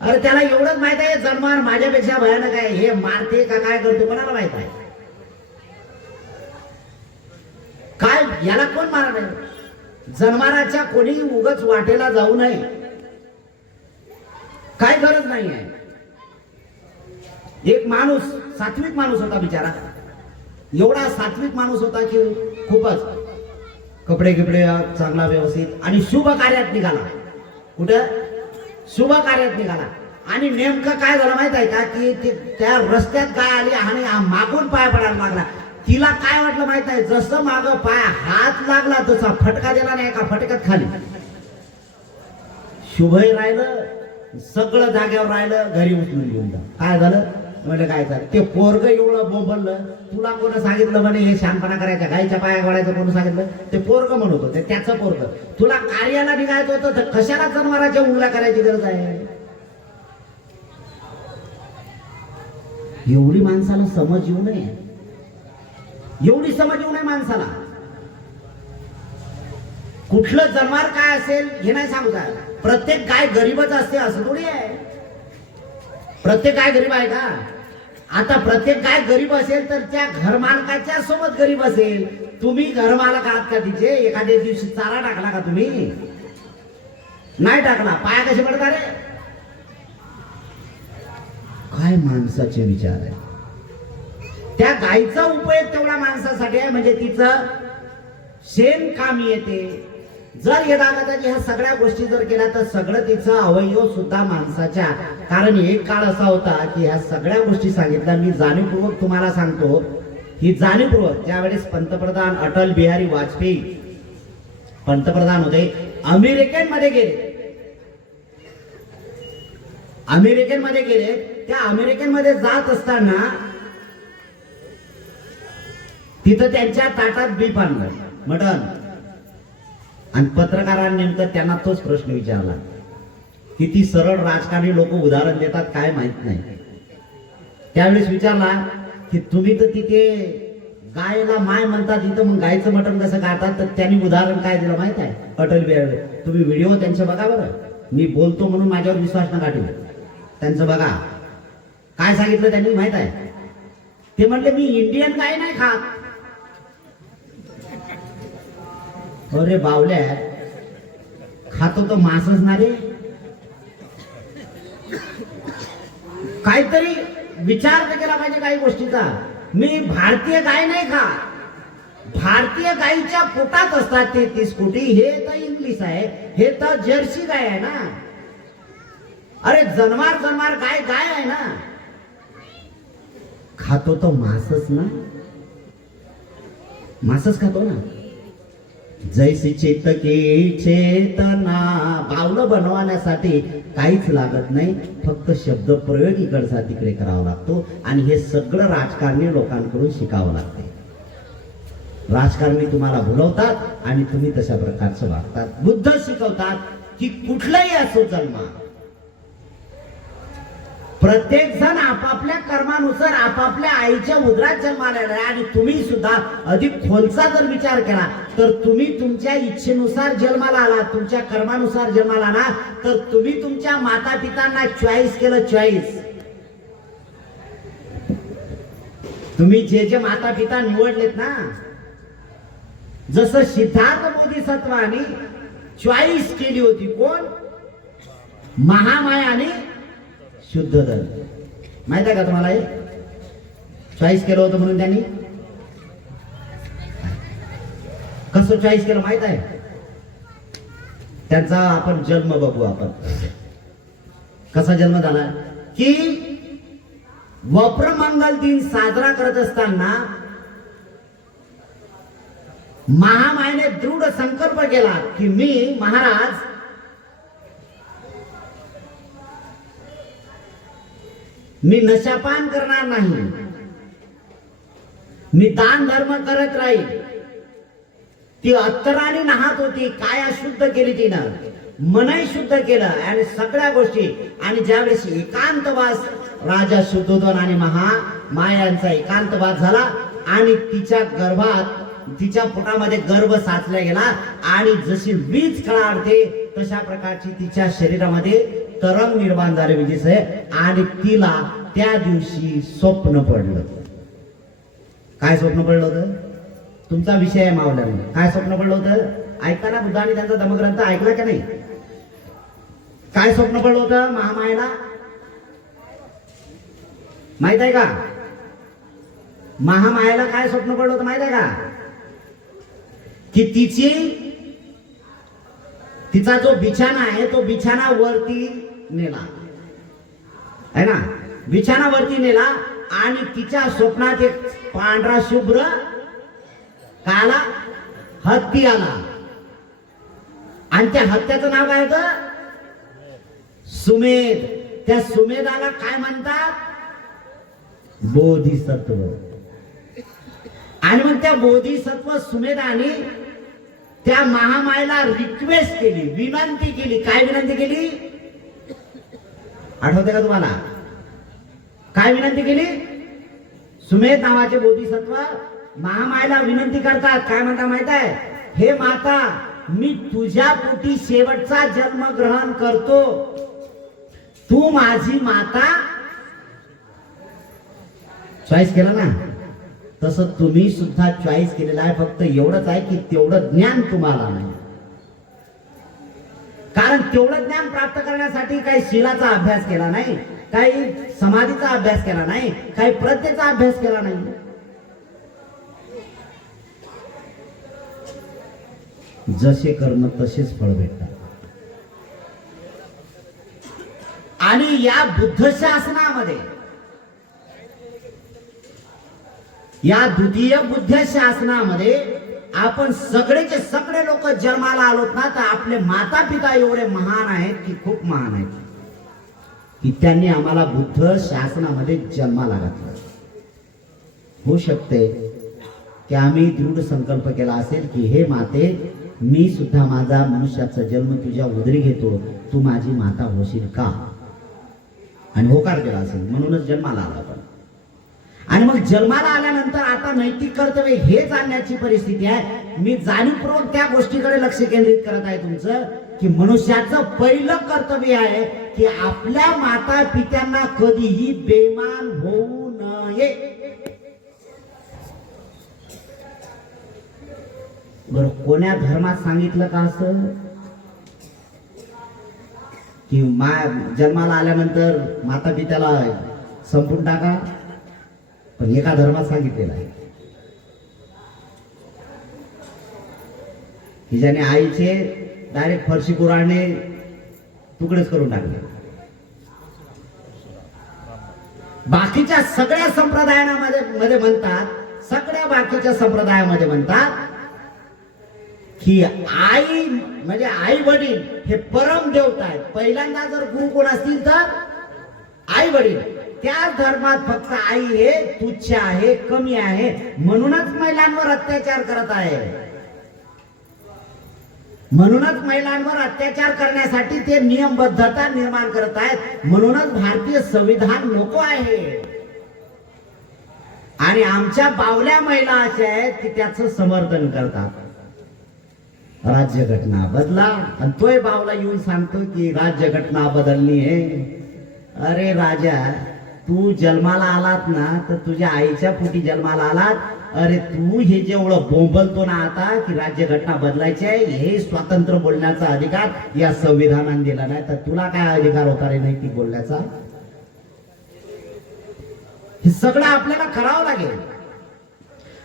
अरे त्याला एवढंच माहित आहे जनावर माझ्यापेक्षा भयानक आहे, हे मारते का काय करते कोणाला माहित आहे. काय याला कोण मारणार? जनावराच्या कोणी उगच वाटेला जाऊ नये, काय गरज नाही आहे. एक माणूस सात्विक माणूस होता बिचारा, एवढा सात्विक माणूस होता की खूपच कपडे गिपडे चांगला व्यवस्थित, आणि शुभ कार्यात निघाला. कुठं? शुभ कार्यात निघाला. आणि नेमकं काय झालं माहित आहे का, की त्या रस्त्यात काय आली आणि मागून पाय पडायला लागला. तिला काय वाटलं माहित आहे, जसं माग पाय हात लागला तसा फटका दिला नाही, का फटक्यात खाली. शुभही राहिलं, सगळं जागेवर राहिलं, घरी उचलून घेऊन जा. काय झालं म्हणजे काय झालं, ते पोरग एवढं बोंबललं. तुला कोण सांगितलं म्हणे हे शहाणपणा करायचा, गायच्या पाया गळायचं कोण सांगितलं? ते पोरग म्हणत होते, त्याचं पोरग. तुला कार्याला निघायचं होतं तर कशाला जनावराच्या उंगल्या करायची गरज आहे? एवढी माणसाला समज येऊ नये, एवढी समज येऊ नये माणसाला. कुठलं जनावर काय असेल हे नाही सांगू काय. प्रत्येक गाय गरीबच असते असं थोडी आहे. प्रत्येक गाय गरीब आहे का? आता प्रत्येक गाय गरीब असेल तर त्या घरमालकाच्या सोबत गरीब असेल. तुम्ही घरमालक आहात का तिचे? एखाद्या दिवशी चारा टाकला का तुम्ही? नाही टाकला, पाया कसे पडतात रे? काय माणसाचे विचार आहे. त्या गायीचा उपयोग तेवढा माणसासाठी आहे म्हणजे तिचं शेण कामी येते. जर यदाकदाची ह्या सगळ्या गोष्टी जर केल्या तर सगळं तिचं अवयव सुद्धा माणसाच्या. कारण एक काळ असा होता की ह्या सगळ्या गोष्टी सांगितल्या मी जाणीवपूर्वक तुम्हाला सांगतो. ही जाणीवपूर्वक ज्यावेळेस पंतप्रधान अटल बिहारी वाजपेयी पंतप्रधान होते, अमेरिकेमध्ये गेले. अमेरिकेमध्ये गेले, त्या अमेरिकेमध्ये जात असताना तिथं त्यांच्या ताटात बीफ आणलं, मटण. आणि पत्रकारांनी नेमकं त्यांना तोच प्रश्न विचारला. किती सरळ राजकारणी लोक उदाहरण देतात काय माहित नाही. त्यावेळेस विचारला की तुम्ही तर तिथे गायला माय म्हणतात, इथं मग गायचं मटण कसं खातात? तर त्यांनी उदाहरण काय दिलं माहित आहे? अटल बिहारी. तुम्ही व्हिडिओ त्यांचे बघा बरं. मी बोलतो म्हणून माझ्यावर विश्वास नका ठेवू, त्यांचं बघा. काय सांगितलं त्यांनी माहित आहे? ते म्हणले मी इंडियन गाय नाही खात. अरे बावल्या, खातो तर मांसच ना रे. काहीतरी विचार तर केला पाहिजे काही गोष्टीचा. मी भारतीय गाय नाही खात. भारतीय गायीच्या पोटात असतात ते 30 कोटी. हे तर इंग्लिश आहे, हे तर जर्सी गाय आहे ना. अरे जनावर गाय गाय आहे ना. खातो तो मांसच ना, मांसच खातो ना. जैसी चित्त की चेतना. बावलं बनवण्यासाठी काहीच लागत नाही, फक्त शब्द प्रयोग इकडचा तिकडे करावा लागतो. आणि हे सगळं राजकारणी लोकांकडून शिकावं लागते. राजकारणी तुम्हाला भुलवतात आणि तुम्ही तशा प्रकारचं वागतात. बुद्ध शिकवतात की कुठलाही असो जन्म, प्रत्येक जण आपापल्या कर्मानुसार आपापल्या आईच्या उदरात जन्माला आलाय. आणि तुम्ही सुद्धा अधिक खोलचा जर विचार केला तर तुम्ही तुमच्या इच्छेनुसार जन्माला आला, तुमच्या कर्मानुसार जन्माला ना, तर तुम्ही तुमच्या माता पितांना चॉईस केलं. चॉईस तुम्ही जे माता पिता निवडलेत ना, जसं सिद्धार्थ बोधिसत्वाने चॉईस केली होती, कोण? महामाया आणि शुद्धोधन. माहित आहे का तुम्हाला? हे चॉईस केलं होतं म्हणून त्यांनी कसं चॉईस केलं माहित आहे? त्यांचा आपण जन्म बघू. आपण कसा जन्म झाला की वप्रमंगल दिन साजरा करत असताना महामायेने दृढ संकल्प केला की मी महाराज मी नशापान करणार नाही, मी दान धर्म करत राहील. ती अत्तराने नाहत होती, काय अशुद्ध केली तिनं, मनही शुद्ध केलं आणि सगळ्या गोष्टी. आणि ज्यावेळेस एकांतवास राजा शुद्धोधन आणि महामायांचा एकांतवास झाला आणि तिच्या गर्भात, तिच्या पोटामध्ये गर्भ साचला गेला आणि जशी वीज कळाडते तशा प्रकारची तिच्या शरीरामध्ये तरंग निर्माण झाले विजय. आणि तिला त्या दिवशी स्वप्न पडलं. काय स्वप्न पडलं होतं? तुमचा विषय आहे मावल्यामध्ये. काय स्वप्न पडलं होतं? ऐकताना बुद्धाने त्यांचा धम्मग्रंथ ऐकला का नाही? काय स्वप्न पडलं होतं महामायेला माहित आहे का? महामायेला काय स्वप्न पडलं होतं माहित आहे का? की तिचा जो बिछाना आहे तो बिछाना वरती नेला है ना, बिछाना वरती नेला आणि तिच्या स्वप्नात एक पांढरा शुभ्र काला हत्ती आला. आणि त्या हत्याचं नाव काय होतं? सुमेध. त्या सुमेधाला काय म्हणतात? बोधिसत्व. आणि मग त्या बोधिसत्व सुमेधाने त्या महामायेला रिक्वेस्ट केली, विनंती केली. काय विनंती केली आठवते का तुम्हाला? काय विनंती केली? सुमेध नावाचे बोधिसत्व महामायेला विनंती करतात. काय म्हणता माहित आहे? हे माता, मी तुझ्या पोटी शेवटचा जन्म ग्रहण करतो, तू माझी माता. चॉईस केला ना, तसं तुम्ही सुद्धा चॉईस केलेला आहे. फक्त एवढंच आहे की तेवढं ज्ञान तुम्हाला नाही. कारण तेवढं ज्ञान प्राप्त करण्यासाठी काही शीलाचा अभ्यास केला नाही, काही समाधीचा अभ्यास केला नाही, काही प्रज्ञेचा अभ्यास केला नाही. जसे कर्म तसेच फळ भेटतात. आणि या बुद्ध शासनामध्ये, या द्वितीय बुद्ध शासनामध्ये आपण सगळेचे सगळे लोक जन्माला आलोत ना, तर आपले माता पिता एवढे महान आहेत की खूप महान आहेत की त्यांनी आम्हाला बुद्ध शासनामध्ये जन्माला घातलं. होऊ शकते की आम्ही दृढ संकल्प केला असेल की हे माते, मी सुद्धा माझा मनुष्याचा जन्म तुझ्या उदरी घेतो, तू माझी माता होशील का? आणि होकार केला असेल, म्हणूनच जन्माला आला आपण. आणि मग जन्माला आल्यानंतर आता नैतिक कर्तव्य हे जाणण्याची परिस्थिती आहे. मी जाणीवपूर्वक त्या गोष्टीकडे लक्ष केंद्रित करत आहे तुमचं, की मनुष्याचं पहिलं कर्तव्य आहे की आपल्या माता पित्यांना कधीही बेमान होऊ नये. बरं, कोण्या धर्मात सांगितलं का असं की जन्माला आल्यानंतर माता पित्याला संपून टाका? पण एका धर्मात सांगितलेलं आहे की ज्याने आईचे डायरेक्ट फरशी कुऱ्हाडने तुकडेच करून टाकले. बाकीच्या सगळ्या संप्रदायामध्ये म्हणतात, सगळ्या बाकीच्या संप्रदायामध्ये म्हणतात की आई म्हणजे आई वडील हे परम देवता आहेत. पहिल्यांदा जर गुरु कोण असतील तर आई वडील, त्या धर्मात फक्त आई हे तुच्छ आहे, कमी आहे, म्हणूनच महिलांवर अत्याचार करत आहे. म्हणूनच महिलांवर अत्याचार करण्यासाठी ते नियमबद्धता निर्माण करत आहेत. म्हणूनच भारतीय संविधान नको आहे. आणि आमच्या बावल्या महिला अशा आहेत की त्याचं समर्थन करतात. राज्यघटना बदला, आणि तोय बावला येऊन सांगतो की राज्यघटना बदलली आहे. अरे राजा, तू जन्माला आलात ना तर तुझ्या आईच्या पोटी जन्माला आलात. अरे तू हे जेवढं बोंबलतो ना आता की राज्यघटना बदलायची आहे, हे स्वातंत्र्य बोलण्याचा अधिकार या संविधानाने दिला नाही, तर तुला काय अधिकार होता रे नैतिक बोलण्याचा? हे सगळं आपल्याला करावं लागेल.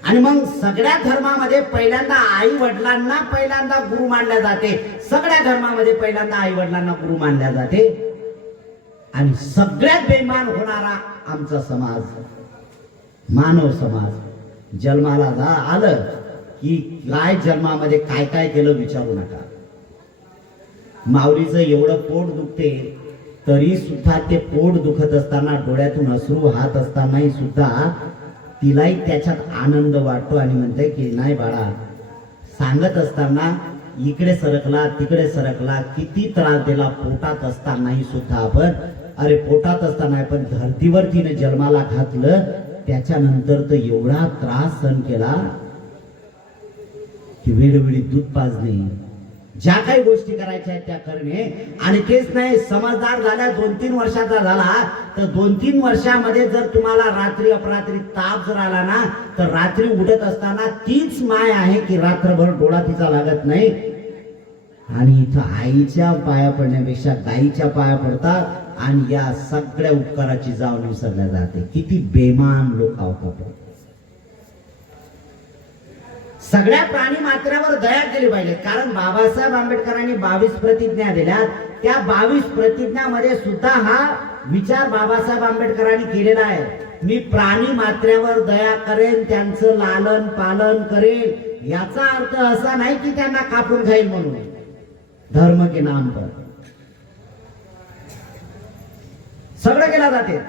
आणि मग सगळ्या धर्मामध्ये पहिल्यांदा आई वडिलांना पहिल्यांदा गुरु मानल्या जाते. सगळ्या धर्मामध्ये पहिल्यांदा आई वडिलांना गुरु मानल्या जाते. आणि सगळ्यात बेईमान होणारा आमचा समाज, मानव समाज. जन्माला आलं की काय जन्मामध्ये काय काय केलं विचारू नका. माऊलीचं एवढं पोट दुखते तरी सुद्धा ते पोट दुखत असताना, डोळ्यातून अश्रू वाहत असतानाही सुद्धा तिलाही त्याच्यात आनंद वाटतो. आणि म्हणते की नाही बाळा, सांगत असताना इकडे सरकला तिकडे सरकला, किती त्रास दिला पोटात असतानाही सुद्धा आपण. अरे पोटात असताना पण धर्तीवर तिने जन्माला घातलं, त्याच्यानंतर तर एवढा त्रास सहन केला की वेळोवेळी दूध पाजणे, ज्या काही गोष्टी करायच्या आहेत त्या करणे. आणि तेच नाही, समजदार झाल्या 2-3 वर्षाचा झाला तर 2-3 वर्षामध्ये जर तुम्हाला रात्री अपरात्री ताप जर आला ना तर रात्री उठत असताना तीच माय आहे की रात्रभर डोळा तिचा लागत नाही. आणि इथं आईच्या पाया पडण्यापेक्षा गाईच्या पाया पडतात आणि या सगळ्या उपकाराची जाण विसरल्या जाते. किती बेमान लोक आहोत आपण. सगळ्या प्राणी मात्रावर दया केली पाहिजे. कारण बाबासाहेब आंबेडकरांनी 22 प्रतिज्ञा दिल्या. त्या 22 प्रतिज्ञामध्ये सुद्धा हा विचार बाबासाहेब आंबेडकरांनी केलेला आहे. मी प्राणी मात्र्यावर दया करेन, त्यांचं लालन पालन करेन. याचा अर्थ असा नाही की त्यांना कापून खाईल म्हणून, धर्म के नाम पर सगळं केलं जाते.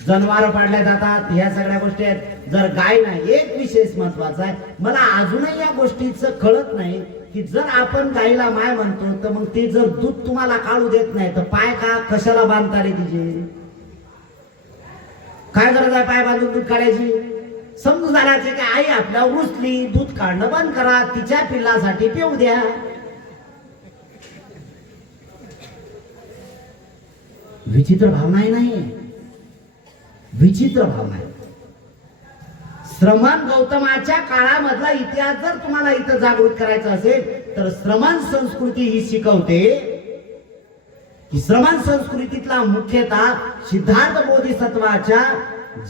जनावर पाडल्या जातात, ह्या सगळ्या गोष्टी आहेत. जर गाय नाही, एक विशेष महत्वाचा आहे, मला अजूनही या गोष्टीचं कळत नाही की जर आपण गायला माय म्हणतो तर मग ते जर दूध तुम्हाला काढू देत नाही तर पाय का कशाला बांधता रे तिचे? काय गरज आहे पाय बांधून दूध काढायची? समजून झाल्याचे की आई आपल्यावर रुसली, दूध काढणं बंद करा, तिच्या पिल्लासाठी पिऊ द्या. विचित्र भावना नाही, विचित्र भावना आहे. श्रमण गौतमाच्या काळामधला इतिहास जर तुम्हाला इथं जागृत करायचा असेल तर श्रमण संस्कृती ही शिकवते की श्रमण संस्कृतीतला मुख्यतः सिद्धार्थ बोधिसत्वाच्या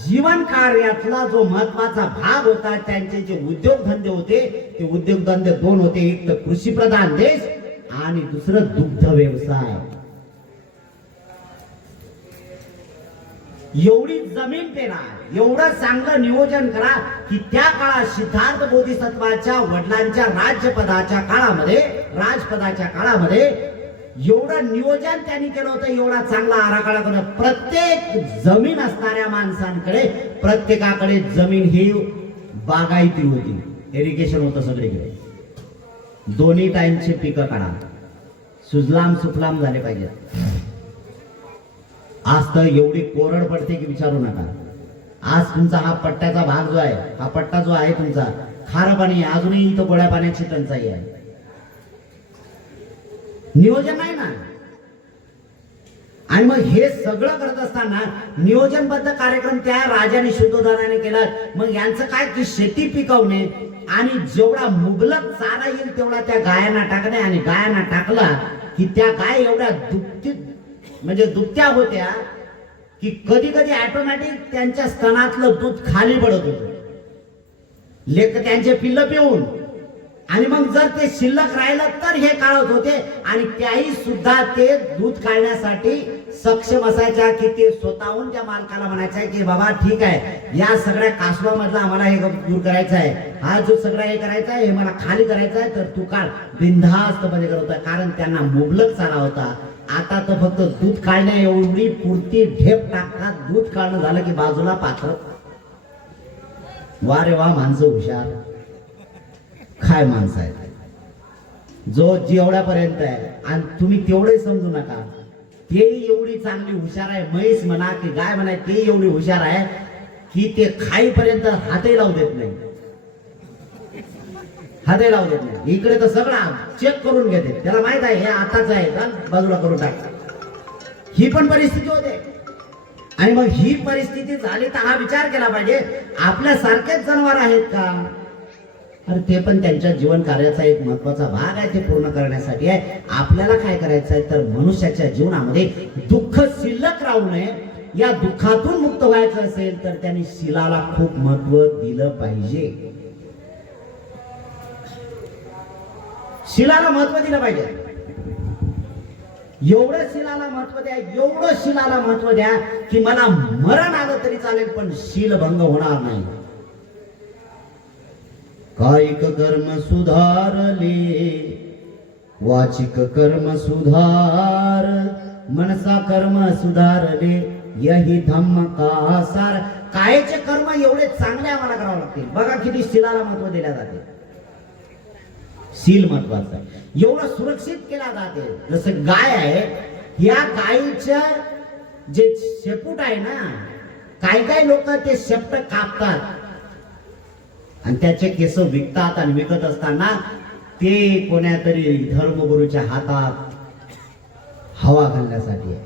जीवन कार्यातला जो महत्वाचा भाग होता, त्यांचे जे उद्योगधंदे होते ते उद्योगधंदे 2 होते. एक तर कृषी प्रधान देश आणि दुसरं दुग्ध व्यवसाय. एवढी जमीन पेरा, एवढं चांगलं नियोजन करा की त्या काळात सिद्धार्थ बोधिसत्वाच्या वडिलांच्या राजपदाच्या काळामध्ये एवढं नियोजन त्यांनी केलं होतं. एवढा चांगला आराखडा करून प्रत्येक जमीन असणाऱ्या माणसांकडे प्रत्येकाकडे जमीन ही बागायती होती, इरिगेशन होतं सगळीकडे. दोन्ही टाइमचे पिकं काढा, सुजलाम सुफलाम झाले पाहिजेत. आज तर एवढी कोरड पडते की विचारू नका. आज तुमचा हा पट्ट्याचा भाग जो आहे, हा पट्टा जो आहे तुमचा, खारं पाणी आहे, अजूनही इथं गोड्या पाण्याची टंचाई आहे. नियोजन नाही ना. आणि मग हे सगळं करत असताना नियोजनबद्ध कार्यक्रम त्या राजाने शुद्धोधनाने केला. मग यांचं काय की शेती पिकवणे आणि जेवढा मुबलक चारा येईल तेवढा त्या गायांना टाकणे. आणि गायांना टाकला की त्या गाय एवढ्या दुभत्या होत्या की कधी कधी ऑटोमॅटिक त्यांच्या स्तनातलं दूध खाली पडत होतं, लेक त्यांचे पिल्ल पिऊन. आणि मग जर ते शिल्लक राहिलं तर हे काढत होते. आणि त्याही सुद्धा ते दूध काढण्यासाठी सक्षम असायच्या की ते स्वतःहून त्या मालकाला म्हणायचं की बाबा ठीक आहे, या सगळ्या कासवामधला आम्हाला हे दूर करायचं आहे, हा जो सगळा हे करायचा आहे, हे मला खाली करायचं आहे, तर तू काढ, बिनधास्तपणे करत होता. कारण त्यांना मुबलक चारा होता. आता तर फक्त दूध काढण्या एवढी पुरती ढेप टाकतात, दूध काढणं झालं की बाजूला पात्र. वा रे वा, माणसं हुशार. काय माणसं आहेत, जो जेवढ्यापर्यंत आहे आणि तुम्ही तेवढे समजू नका. ते एवढी चांगली हुशार आहे, म्हैस म्हणा की गाय म्हणा, ते एवढी हुशार आहे की ते खाईपर्यंत हातही लावू देत नाही, हातही लावू देत नाही. इकडे तर सगळं चेक करून घेते, त्याला माहित आहे हे आताच आहे का, बाजूला करून टाक. ही पण परिस्थिती होते. आणि मग ही परिस्थिती झाली तर हा विचार केला पाहिजे, आपल्या सारखेच जनावर आहेत का. अरे ते पण त्यांच्या जीवन कार्याचा एक महत्वाचा भाग आहे, ते पूर्ण करण्यासाठी आहे. आपल्याला काय करायचं आहे तर मनुष्याच्या जीवनामध्ये दुःख शिल्लक राहू नये. या दुःखातून मुक्त व्हायचं असेल तर त्यांनी शिलाला खूप महत्व दिलं पाहिजे. शिलाला महत्व दिलं पाहिजे. एवढं शिलाला महत्व द्या, एवढं शिलाला महत्व द्या की मला मरण आलं तरी चालेल पण शीलभंग होणार नाही. कायिक कर्म सुधारले, वाचिक कर्म सुधार, मनसा कर्म सुधारले, यही धम्म का सार. कायचे कर्म एवढे चांगले आम्हाला करावं लागतील. बघा किती शिलाला महत्व दिल्या जाते. शील महत्वाचं आहे, एवढं सुरक्षित केला जाते. जसं गाय आहे, या गायीच्या जे शेपूट आहे ना, काही लोक ते शेपट कापतात आणि त्याचे केस विकतात. आणि विकत असताना ते कोण्या तरी धर्मगुरूच्या हातात हवा घालण्यासाठी आहे.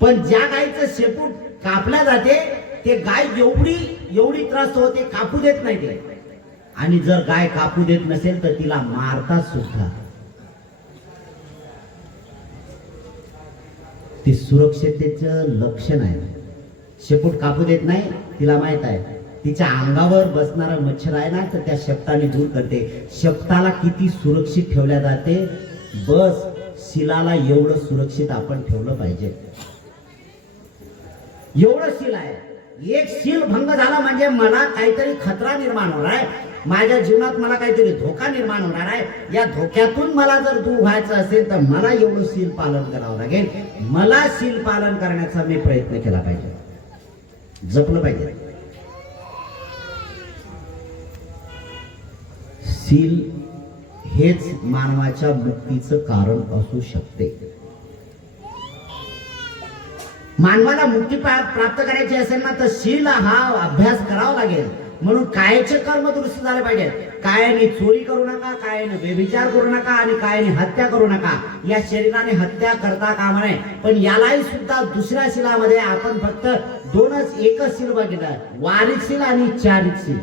पण ज्या गायीचं शेपूट कापल्या जाते ते गाय एवढी त्रास होते, कापू देत नाही ते. आणि जर गाय कापू देत नसेल तर तिला मारतात सुद्धा. ते सुरक्षिततेचं लक्षण आहे. शेपूट कापू देत नाही, तिला माहित आहे तिच्या अंगावर बसणारा मच्छर आहे ना तर त्या शेपटाने दूर करते. शेपटाला किती सुरक्षित ठेवल्या जाते, बस शिलाला एवढं सुरक्षित आपण ठेवलं पाहिजे. एवढं शील आहे. एक शील भंग झाला म्हणजे मला काहीतरी खतरा निर्माण होणार आहे, माझ्या जीवनात मला काहीतरी धोका निर्माण होणार आहे. या धोक्यातून मला जर दूर व्हायचं असेल तर मला एवढं शील पालन करावं लागेल. मला शील पालन करण्याचा मी प्रयत्न केला पाहिजे, जपलं पाहिजे. शील हेच मानवाच्या मुक्तीचं कारण असू शकते. मानवाला मुक्ती प्राप्त करायची असेल ना तर शील हा अभ्यास करावा लागेल. म्हणून कायचे कर्म दुरुस्त झाले पाहिजे. कायाने चोरी करू नका, कायाने व्यभिचार करू नका आणि कायाने हत्या करू नका. या शरीराने हत्या करता कामा नये. पण यालाही सुद्धा दुसऱ्या शिलामध्ये आपण फक्त एकच शील बघितलं, वारिक शील आणि चारिक शील.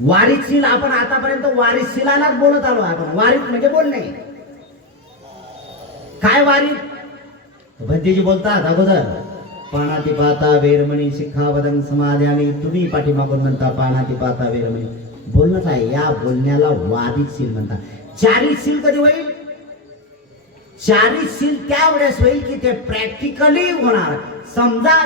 वारिक शील आपण आतापर्यंत वारिक शीलालाच बोलत आलो. आपण वारिक म्हणजे बोलणे. काय वारिक भंतेजी बोलतात अगोदर, पानाती पाता वेरमणी शिखावदं समाध्यामी. तुम्ही पाठीमागून म्हणता पानाती पाता वेरमणी. बोलणंच आहे, या बोलण्याला वारिक शील म्हणतात. चारिक शील कधी होईल? चारिक शील त्यावेळेस होईल की ते प्रॅक्टिकली होणार. समजा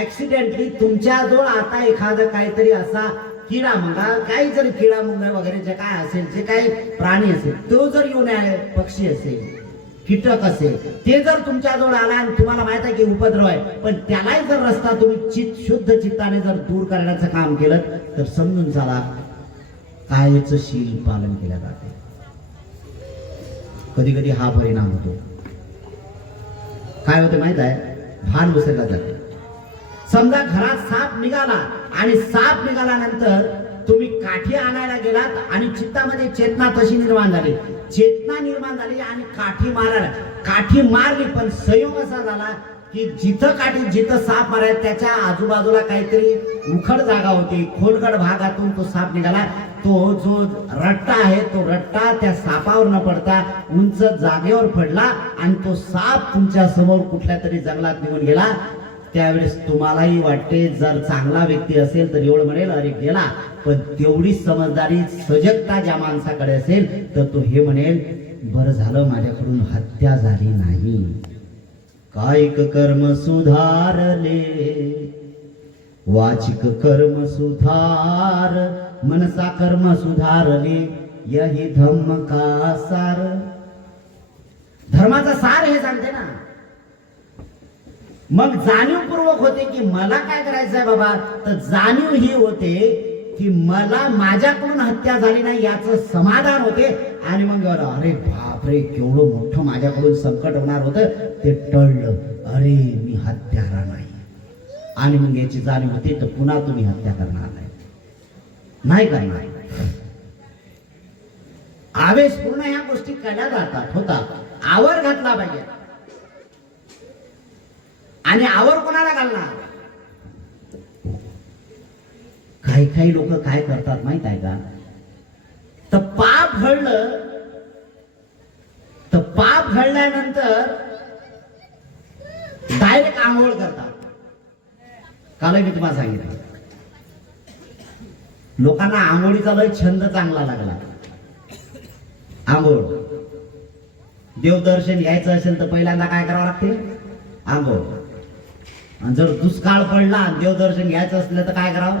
ऍक्सिडेंटली तुमच्याजवळ आता एखादं काहीतरी असा किडा मुंगा, काही जर किडा मुंगा वगैरे जे काय असेल, जे काही प्राणी असेल, तो जर येऊन आले, पक्षी असेल, कीटक असेल, ते जर तुमच्याजवळ आला आणि तुम्हाला माहित आहे की उपद्रव आहे, पण त्यालाही जर रस्ता तुम्ही शुद्ध चित्ताने जर दूर करण्याचं काम केलं तर समजून चला कायचं शील पालन केल्या जाते. कधी कधी हा परिणाम होतो. काय होते माहित आहे? भान विसरला जाते. समजा घरात साप निघाला आणि साप निघाल्यानंतर तुम्ही काठी आणायला गेलात आणि चित्तामध्ये चेतना तशी निर्माण झाली, चेतना निर्माण झाली आणि काठी मारली. पण संयोग असा झाला की जिथं साप माराय त्याच्या आजूबाजूला काहीतरी उखड जागा होती, खोलगड भागातून तो साप निघाला. तो जो रट्टा आहे तो रट्टा त्या सापावर न पडता उंच जागेवर पडला आणि तो साप तुमच्या समोर कुठल्या तरी जंगलात निघून गेला. त्यावेळेस तुम्हालाही वाटते, जर चांगला व्यक्ती असेल तर एवढं म्हणेल अरे गेला, पण तेवढी समजदारी सजगता ज्या माणसाकडे असेल तर तो हे म्हणेल बरं झालं माझ्याकडून हत्या झाली नाही. कायिक कर्म सुधारले, वाचिक कर्म सुधार, मनसा कर्म सुधारले, यही धम्म का सार. धर्माचा सार हे सांगते ना. मग जाणीवपूर्वक होते की मला काय करायचं आहे बाबा, तर जाणीव ही होते की मला माझ्याकडून हत्या झाली नाही याचं समाधान होते. आणि मग अरे बापरे केवढं मोठं माझ्याकडून संकट होणार होतं ते टळलं, अरे मी हत्यारा नाही. आणि मग याची जाणीव होते तर पुन्हा तुम्ही हत्या करणार नाही करणार. आवेशपूर्ण ह्या गोष्टी केल्या जातात होतात. आवर घातला पाहिजे. आणि आवर कोणाला घालणार? काही काही लोक काय करतात माहित आहे का, तर पाप घडलं तर पाप घडल्यानंतर डायरेक्ट आंघोळ करतात. काल मी तुम्हाला सांगितलं लोकांना आंघोळीचा लय छंद चांगला लागला. आंघोळ देवदर्शन घ्यायचं असेल तर पहिल्यांदा काय करावं लागते? आंघोळ. आणि जर दुष्काळ पडला आणि देवदर्शन घ्यायचं असलं तर काय करावं?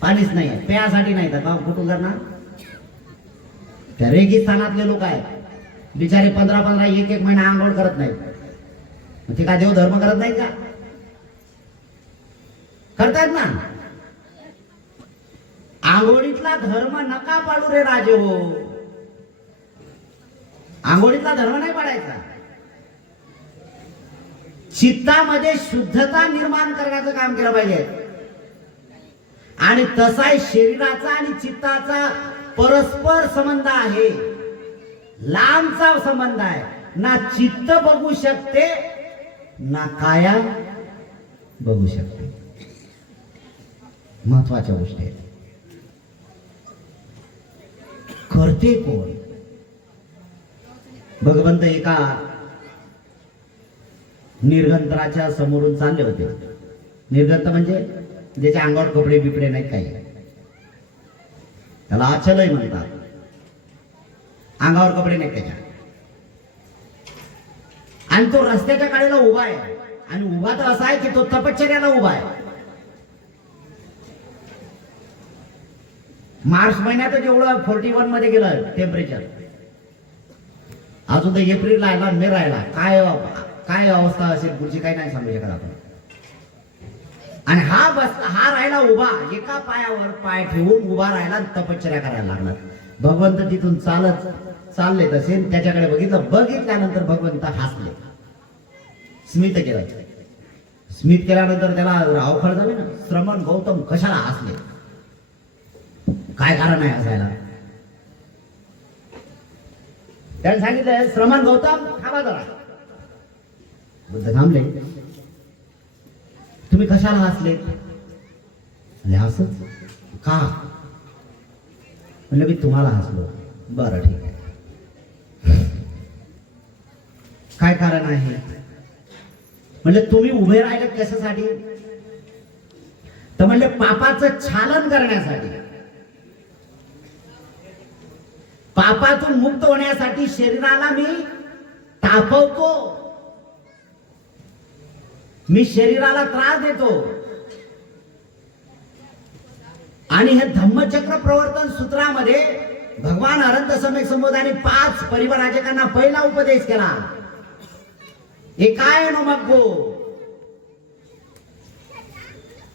पाणीच नाही आहे, प्यासाठी नाही तर काम कुठून करणार? त्या रेगिस्तानातले लोक आहेत बिचारे 15-15 एक महिना आंघोळ करत नाहीत. ते काय देव धर्म करत नाहीत का? करतायत ना. आंघोळीतला धर्म नका पाडू रे राजे हो. आंघोळीतला धर्म नाही पाडायचा. चित्तामध्ये शुद्धता निर्माण करण्याचं काम केलं पाहिजे. आणि तसाही शरीराचा आणि चित्ताचा परस्पर संबंध आहे, लांबचा संबंध आहे. ना चित्त बघू शकते ना काया बघू शकते. महत्वाच्या गोष्टी आहेत. करते कोण? भगवंत एका निर्गंतराच्या समोरून चालले होते. निर्गंत म्हणजे ज्याच्या अंगावर कपडे बिपडे नाहीत काही, त्याला अचलय म्हणतात. अंगावर कपडे नाहीत त्याच्या. आणि तो रस्त्याच्या कडेला उभा आहे. आणि उभा तर असा आहे की तो तपश्चर्याला उभा आहे. मार्च महिन्यात जेवढं 41 मध्ये गेलं टेम्परेचर, अजून तर एप्रिल राहिला मे राहिला. काय अवस्था असेल पुढची काही नाही सांगू शकत आपण. आणि हा राहिला उभा, एका पायावर पाय ठेवून उभा राहिला, तपश्चर्या करायला लागला. भगवंत तिथून चालले तसे त्याच्याकडे बघितल्यानंतर भगवंत हसले, स्मित केलं. स्मित केल्यानंतर त्याला अवखळ झाली ना, श्रमण गौतम कशाला हसले, काय कारण आहे हसायला? त्याने सांगितलं श्रमण गौतम थांबा जरा. बुद्ध थांबले. तुम्ही कशाला हसले? हसच का? म्हणलं मी तुम्हाला हसलो. बरं ठीक आहे, काय कारण आहे? म्हणलं तुम्ही उभे राहिले कशासाठी? तर म्हणले पापाचं छालन करण्यासाठी, पापातून मुक्त होण्यासाठी शरीराला मी तापवतो, मी शरीराला त्रास देतो. आणि हे धम्मचक्र प्रवर्तन सूत्रामध्ये भगवान अनंत सम्यक संबोधाने 5 परिवराजकांना पहिला उपदेश केला. एकाय नो मग्गो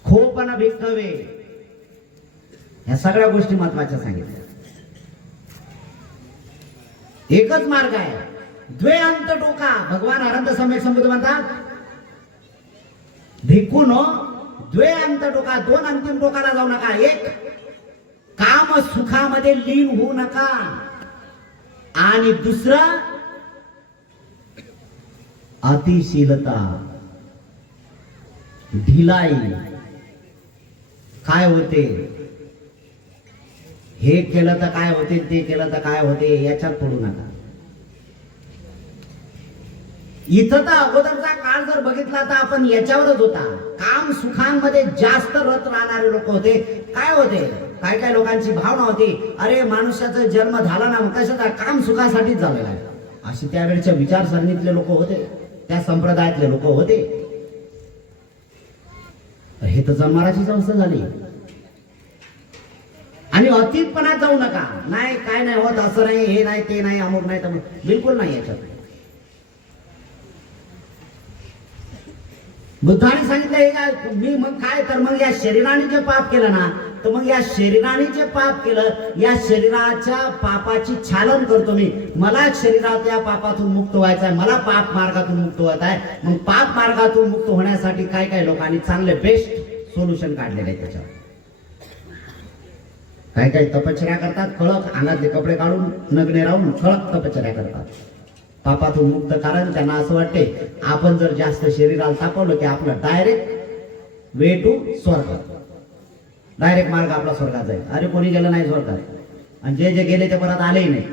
खोपन भिक्खवे. या सगळ्या गोष्टी महत्वाच्या सांगितल्या. एकच मार्ग आहे, द्वे अंत टोका. भगवान अनंत सम्यक संबोध म्हणतात भिक्खून द्वे अंत टोका, 2 अंतिम टोकाला जाऊ नका. एक, काम सुखामध्ये लीन होऊ नका. आणि दुसरं, अतिशीलता, ढिलाई. काय होते, हे केलं तर काय होते, ते केलं तर काय होते, याच्यात पडू नका. इथं तर अगोदरचा काळ जर बघितला तर आपण याच्यावरच होता. काम सुखांमध्ये जास्त रत राहणारे लोक होते. काय होते, काय काय लोकांची भावना होती, अरे मनुष्याचा जन्म झाला ना कशाचा, काम सुखासाठीच झालेला आहे. अशी त्यावेळेच्या विचारसरणीतले लोक होते, त्या संप्रदायातले लोक होते. हे तर जन्माराची अवस्था झाली. आणि अतीतपणात जाऊ नका. नाही काय नाही होत, असं नाही, हे नाही, ते नाही, अमुक नाही, तर बिलकुल नाही. याच्यात बुद्धाने सांगितलं हे काय मी मग काय तर मग या शरीराने जे पाप केलं ना तर मग या शरीराने जे पाप केलं या शरीराच्या पापाची छालन करतो मी. मला शरीराच्या पापातून मुक्त व्हायचं आहे, मला पाप मार्गातून मुक्त व्हायचं आहे. मग पाप मार्गातून मुक्त होण्यासाठी काय काय लोकांनी चांगले बेस्ट सोल्युशन काढलेले आहे. त्याच्यावर काय काय तपश्चर्या करतात, कळक अंगातले कपडे काढून नग्ने राहून कळक तपश्चर्या करतात पापातून मुक्त. कारण त्यांना असं वाटते आपण जर जास्त शरीराला तापवलं की आपलं डायरेक्ट वे टू स्वर्ग, डायरेक्ट मार्ग आपला स्वर्गात जाईल. अरे कोणी गेलं नाही स्वर्गात, आणि जे जे गेले ते परत आलेही नाही,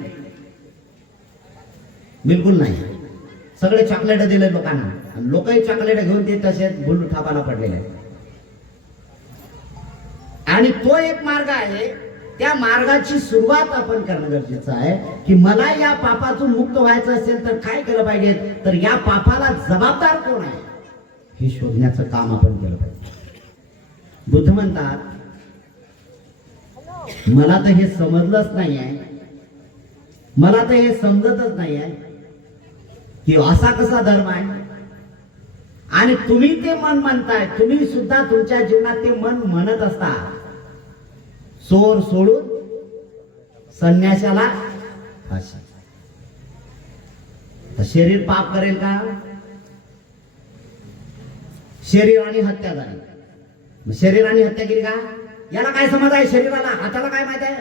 बिलकुल नाही. सगळे चॉकलेट दिले लोकांना आणि लोकही चॉकलेट घेऊन ते तसेच भुल थापाला पडलेले आहेत. आणि तो एक मार्ग आहे, त्या मार्गाची सुरुवात आपण करणं गरजेचं आहे की मला या पापातून मुक्त व्हायचं असेल तर काय केलं पाहिजे, तर या पापाला जबाबदार कोण आहे हे शोधण्याचं काम आपण केलं पाहिजे. बुद्ध म्हणतात मला तर हे समजलंच नाही आहे, मला तर हे समजतच नाही आहे की असा कसा धर्म आहे. आणि तुम्ही ते मन म्हणताय, तुम्ही सुद्धा तुमच्या जीवनात ते मन म्हणत असता. चोर सोडून संन्यासाला फाशी. शरीर पाप करेल का? शरीराने हत्या झाली, शरीराने हत्या केली का? याला काय समज आहे शरीराला? हाताला काय माहित आहे?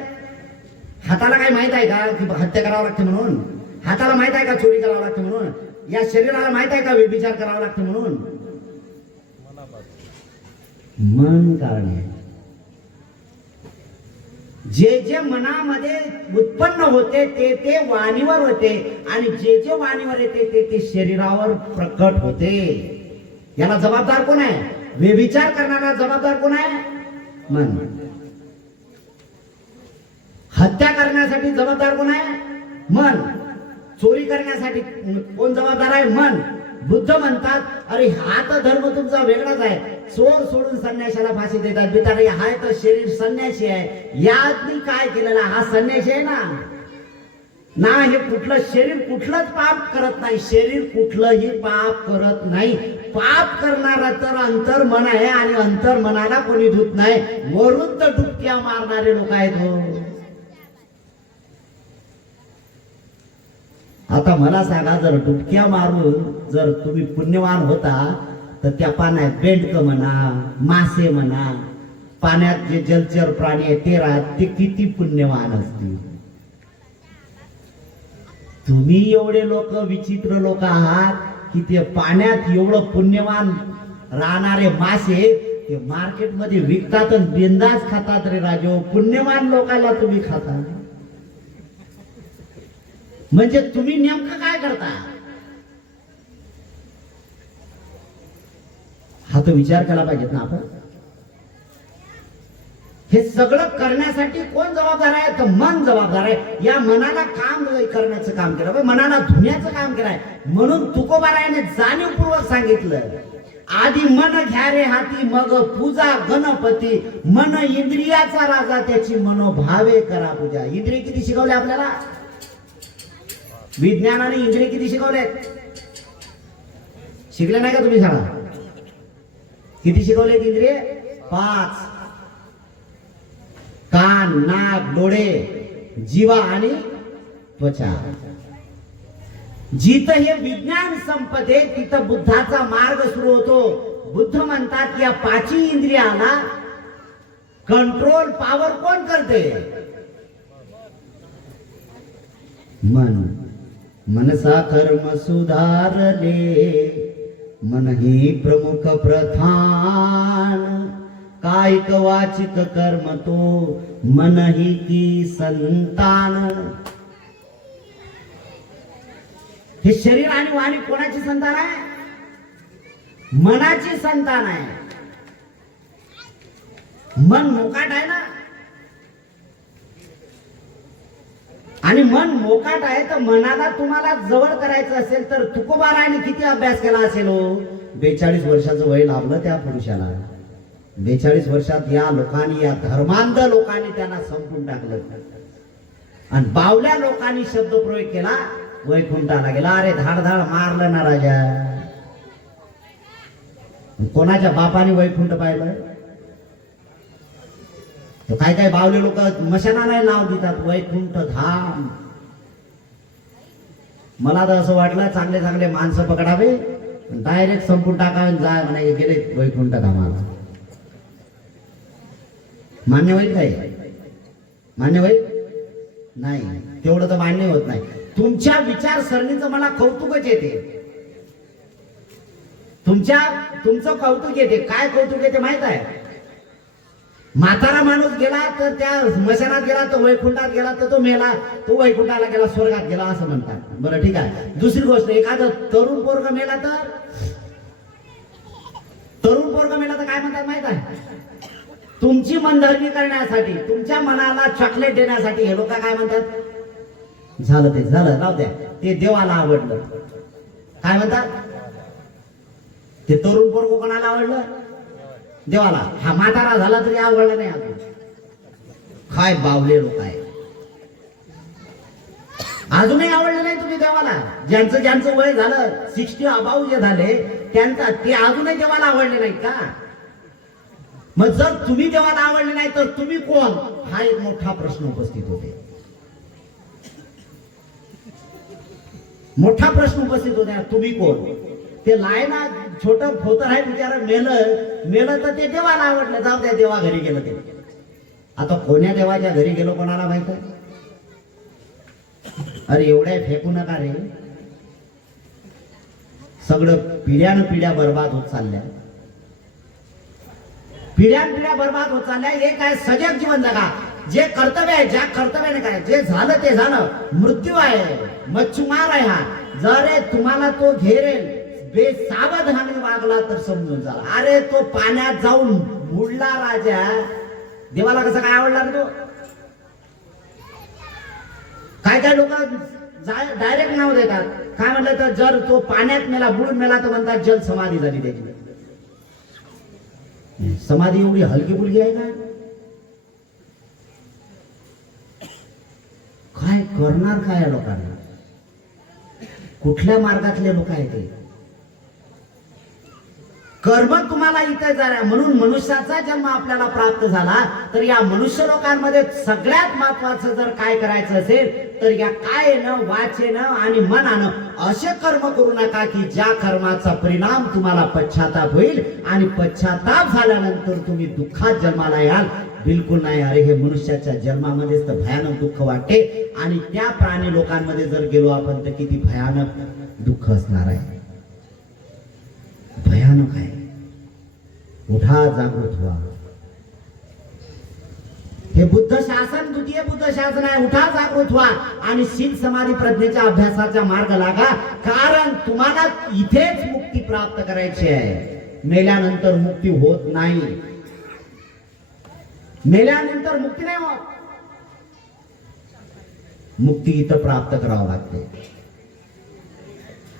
हाताला काय माहित आहे का की हत्या करावं लागते म्हणून? हाताला माहित आहे का चोरी करावं लागते म्हणून? या शरीराला माहित आहे का व्यभिचार करावा लागते म्हणून? मन कारण आहे. जे जे मनामध्ये उत्पन्न होते ते ते वाणीवर होते, आणि जे जे वाणीवर येते ते ते शरीरावर प्रकट होते. याला जबाबदार कोण आहे? व्यभिचार करणारा जबाबदार कोण आहे? मन. हत्या करण्यासाठी जबाबदार कोण आहे? मन. चोरी करण्यासाठी कोण जबाबदार आहे? मन. बुद्ध म्हणतात अरे हा तर धर्म तुमचा वेगळाच आहे, चोर सोडून संन्यासाला फाशी देतात. बिचारे हा तर शरीर संन्यासी आहे, यानी काय केलेला? हा संन्यासी आहे ना हे कुठलं शरीर कुठलंच पाप करत नाही, शरीर कुठलंही पाप करत नाही. पाप करणारा तर अंतर मन आहे, आणि अंतर मनाला कोणी धुत नाही. वरून तर डुबक्या मारणारे लोक आहेत हो. आता मला सांगा, जर डुबक्या मारून जर तुम्ही पुण्यवान होता तर त्या पाण्यात बेंडक म्हणा, मासे म्हणा, पाण्यात जे जलचर प्राणी आहेत ते राहत, ते किती पुण्यवान असतील. तुम्ही एवढे लोक विचित्र लोक आहात की ते पाण्यात एवढं पुण्यवान राहणारे मासे ते मार्केटमध्ये विकतात आणि बिंदास खातात. रे राजो, पुण्यवान लोकांना तुम्ही खाता म्हणजे तुम्ही नेमकं काय करता? हा तो विचार केला पाहिजेत ना आपण. हे सगळं करण्यासाठी कोण जबाबदार आहे? तर मन जबाबदार आहे. या मनाला काम करण्याचं काम केलं, मनाला धुण्याचं काम केलंय. म्हणून तुकोबारायाने जाणीवपूर्वक सांगितलं, आधी मन घ्या रे हाती, मग पूजा गणपती. मन इंद्रियाचा राजा, त्याची मनोभावे करा पूजा. इंद्रिय किती शिकवले आपल्याला? विज्ञानाने इंद्रिय किती शिकवलेत? शिकले नाही का तुम्ही शाळा? किती शिकवलेत इंद्रिय? 5. कान, नाक, डोळे, जीवा आणि त्वचा. जिथं हे विज्ञान संपते तिथं बुद्धाचा मार्ग सुरू होतो. बुद्ध म्हणतात या 5 इंद्रियाला कंट्रोल पॉवर कोण करते? मन. मनसा कर्म सुधारले, मन ही प्रमुख प्रधान. कायिक वाचिक कर्म तो मन ही की संतान. हे शरीर आणि वाणी कोणाची संतान आहे? मनाची संतान आहे. मन मोकाट आहे ना, आणि मन मोकाट आहे तर मनाला तुम्हाला जवळ करायचं असेल तर तुकोबारायाने किती अभ्यास केला असेल हो? 42 वर्षाचं वय लाभलं त्या पुरुषाला. 42 वर्षात या लोकांनी, या धर्मांध लोकांनी त्यांना संपून टाकलं. आणि बावल्या लोकांनी शब्द प्रयोग केला, वैकुंठाला गेला. अरे धाड धाड मारलं ना राजा. कोणाच्या बापाने वैकुंठ पाहिलं? तर काय काय बावले लोक मशानाला नाव देतात वैकुंठ धाम. मला तर असं वाटलं चांगले चांगले माणसं पकडावे, डायरेक्ट संपून टाकावे, जा म्हणे गेले वैकुंठ धामाला. मान्य होईल काय? मान्य होईल नाही. तेवढं तर मान्य होत नाही. तुमच्या विचारसरणीचं मला कौतुकच येते. तुमचं कौतुक येते. काय कौतुक येते माहित आहे? म्हातारा माणूस गेला तर त्या स्मशानात गेला, तो वैकुंठात गेला तर तो मेला, तो वैकुंठाला गेला, स्वर्गात गेला असं म्हणतात. बरं ठीक आहे. दुसरी गोष्ट, एखादं तरुण पोरग मेला तर काय म्हणतात माहित आहे? तुमची मनधरणी करण्यासाठी, तुमच्या मनाला चॉकलेट देण्यासाठी हे लोक काय म्हणतात? झालं ते झालं, राहू द्या, ते देवाला आवडलं. काय म्हणतात? ते तरुण पोरग कोणाला आवडलं? देवाला. हा म्हातारा झाला तरी आवडला नाही अजून. काय बावले लोक आहे. अजूनही आवडले नाही तुम्ही देवाला. ज्यांचं वय झालं 60 अबाव जे झाले त्यांचा, ते अजूनही देवाला आवडले नाहीत का? मग जर तुम्ही देवाला आवडले नाही तर तुम्ही कोण? हा एक मोठा प्रश्न उपस्थित होते. मोठा प्रश्न उपस्थित होता. तुम्ही कोण? ते लायना छोट फोतर आहे बिचारा, मेलं तर ते देवाला आवडलं, जाऊ द्या देवा घरी गेलं. ते आता कोण्या देवाच्या घरी गेलो कोणाला माहित आहे? अरे एवढ्या फेकू नका रे. सगळं पिढ्या बर्बाद होत चालल्या. पिढ्या बर्बाद होत चालल्या. हे काय सजग जीवन जगा. जे कर्तव्य आहे, ज्या कर्तव्याने काय, जे झालं ते झालं. मृत्यू आहे, मच्छुमार आहे हा. जर तुम्हाला तो घेरेल, बेसावधाने वागला तर समजून जा. अरे तो पाण्यात जाऊन बुडला राजा, देवाला कसं काय आवडला तो? काय काय लोक डायरेक्ट नाव देतात. काय म्हणलं तर जर तो पाण्यात मेला, बुडून मेला तर म्हणतात जल समाधी झाली त्याची. समाधी एवढी हलकी फुलकी आहे का? काय करणार काय या लोकांना? कुठल्या मार्गातले लोक आहेत ते? कर्म तुम्हाला इथे झाला म्हणून मनुष्याचा जन्म आपल्याला प्राप्त झाला. तर या मनुष्य लोकांमध्ये सगळ्यात महत्वाचं जर काय करायचं असेल तर या कायेनं, वाचेनं आणि मनानं असे कर्म करू नका की ज्या कर्माचा परिणाम तुम्हाला पश्चाताप होईल आणि पश्चाताप झाल्यानंतर तुम्ही दुःखात जन्माला याल. बिलकुल नाही. अरे हे मनुष्याच्या जन्मामध्येच तर भयानक दुःख वाटते आणि त्या प्राणी लोकांमध्ये जर गेलो आपण तर किती भयानक दुःख असणार आहे. भयानक आहे. उठा, जागृत व्हा. हे बुद्ध शासन, द्वितीय बुद्ध शासन आहे. उठा, जागृत व्हा आणि शील समाधी प्रज्ञेच्या अभ्यासाचा मार्ग लागा. कारण तुम्हाला इथेच मुक्ती प्राप्त करायची आहे. मेल्यानंतर मुक्ती होत नाही. मेल्यानंतर मुक्ती नाही होत. मुक्ती इथं प्राप्त करावं लागते.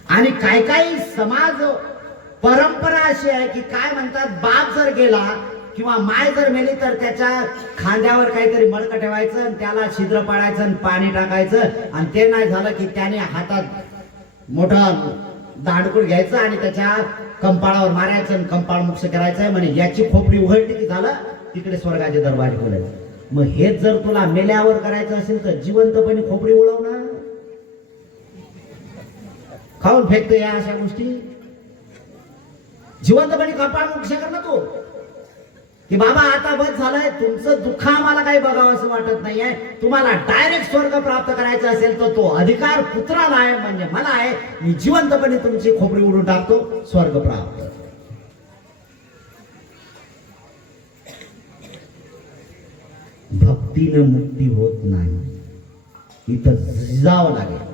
आणि काही काही समाज परंपरा अशी आहे की काय म्हणतात, बाप जर गेला किंवा माय जर मेली तर त्याच्या खांद्यावर काहीतरी मडकं ठेवायचं आणि त्याला छिद्र पाडायचं आणि पाणी टाकायचं आणि ते नाही झालं की त्याने हातात मोठं दांडकूड घ्यायचं आणि त्याच्या कंपाळावर मारायचं आणि कंपाळ मुक्त करायचं. म्हणजे याची खोपडी उघडली की झालं, तिकडे स्वर्गाचे दरवाजे खोले. मग हेच जर तुला मेल्यावर करायचं असेल तर जिवंतपणे खोपडी उडव ना. खाऊन फेकतो या अशा गोष्टी. जिवंतपणे कंपाळ मुक्त कर ना तू, की बाबा आता बस झालंय, तुमचं दुःख आम्हाला काही बघावं असं वाटत नाहीये. तुम्हाला डायरेक्ट स्वर्ग प्राप्त करायचा असेल तर तो अधिकार पुत्राला आहे, म्हणजे मला आहे. मी जिवंतपणे तुमची खोपडी उडून टाकतो, स्वर्ग प्राप्त. भक्तीनं मुक्ती होत नाही. इथं झिजावं लागेल.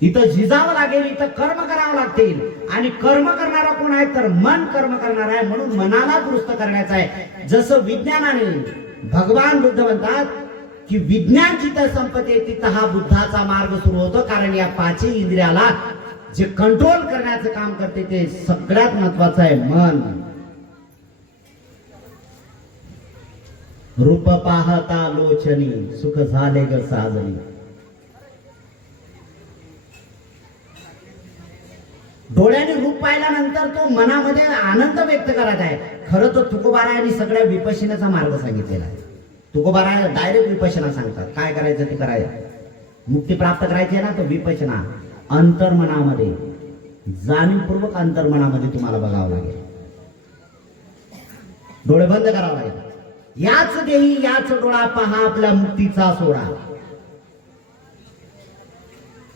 इथं झिजावं लागेल. इथं कर्म करावं लागतील. आणि कर्म करणारा कोण आहे तर मन कर्म करणार आहे. म्हणून मनाला दुरुस्त करायचं आहे. जसं विज्ञानाने, भगवान बुद्ध म्हणतात की विज्ञान जिथं संपते तिथं हा बुद्धाचा मार्ग सुरू होतो. कारण या पाचही इंद्रियाला जे कंट्रोल करण्याचं काम करते ते सगळ्यात महत्वाचं आहे मन. रूप पाहता लोचनी, सुख झाले ग साजनी. डोळ्याने रूप पाहिल्यानंतर तो मनामध्ये आनंद व्यक्त करत आहे. खरं तर तुकोबारायांनी सगळ्या विपश्यनेचा मार्ग सांगितलेला आहे. तुकोबाराय डायरेक्ट विपश्यना सांगतात, काय करायचं ते करायचं. मुक्ती प्राप्त करायची आहे ना, तर विपश्यना अंतर्मनामध्ये, जाणीवपूर्वक अंतर्मनामध्ये तुम्हाला बघावं लागेल. डोळे बंद करावं लागेल. याच देही याच डोळा पहा आपल्या मुक्तीचा सोडा.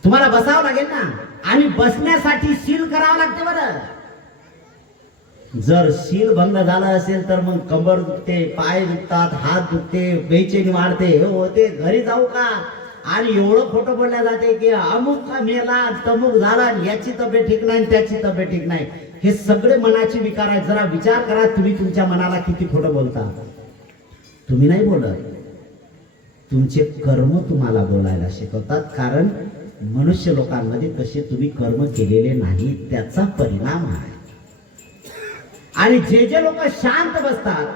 तुम्हाला बसावं लागेल ना, आणि बसण्यासाठी शील करावं लागते बरं. जर शील भंग झालं असेल तर मग कंबर दुखते, पाय दुखतात, हात दुखते, बेचैनी वाढते, हे होते, घरी जाऊ का, आणि एवढं खोटं बोलल्या जाते की अमुक का मेला, तमुक झाला, याची तब्येत ठीक नाही, त्याची तब्येत ठीक नाही. हे सगळे मनाचे विकार आहेत. जरा विचार करा, तुम्ही तुमच्या मनाला किती खोटं बोलता. तुम्ही नाही बोलत, तुमचे कर्म तुम्हाला बोलायला शिकवतात. कारण मनुष्य लोकांमध्ये तसे तुम्ही कर्म केलेले नाही, त्याचा परिणाम आहे. आणि जे जे लोक शांत बसतात,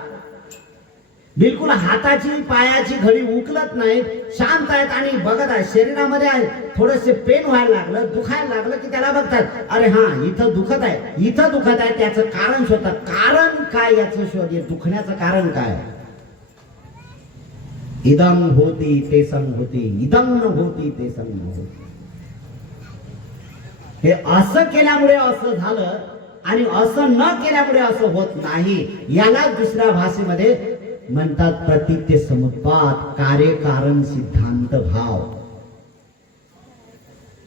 बिलकुल हाताची पायाची घडी उकलत नाही, शांत आहेत आणि बघत आहेत, शरीरामध्ये थोडेसे पेन व्हायला लागलं, दुखायला लागलं की त्याला बघतात, अरे हा इथं दुखत आहे, इथं दुखत आहे, त्याचं कारण शोधतात. कारण काय याचं शोध, दुखण्याचं कारण काय. इदं होती ते संग होती, इदं न होती ते संग होती. हे असं केल्यामुळे असं झालं आणि असं न केल्यामुळे असं होत नाही. याला दुसऱ्या भाषेमध्ये म्हणतात प्रतीत्य समुत्पाद, कार्यकारण सिद्धांत भाव.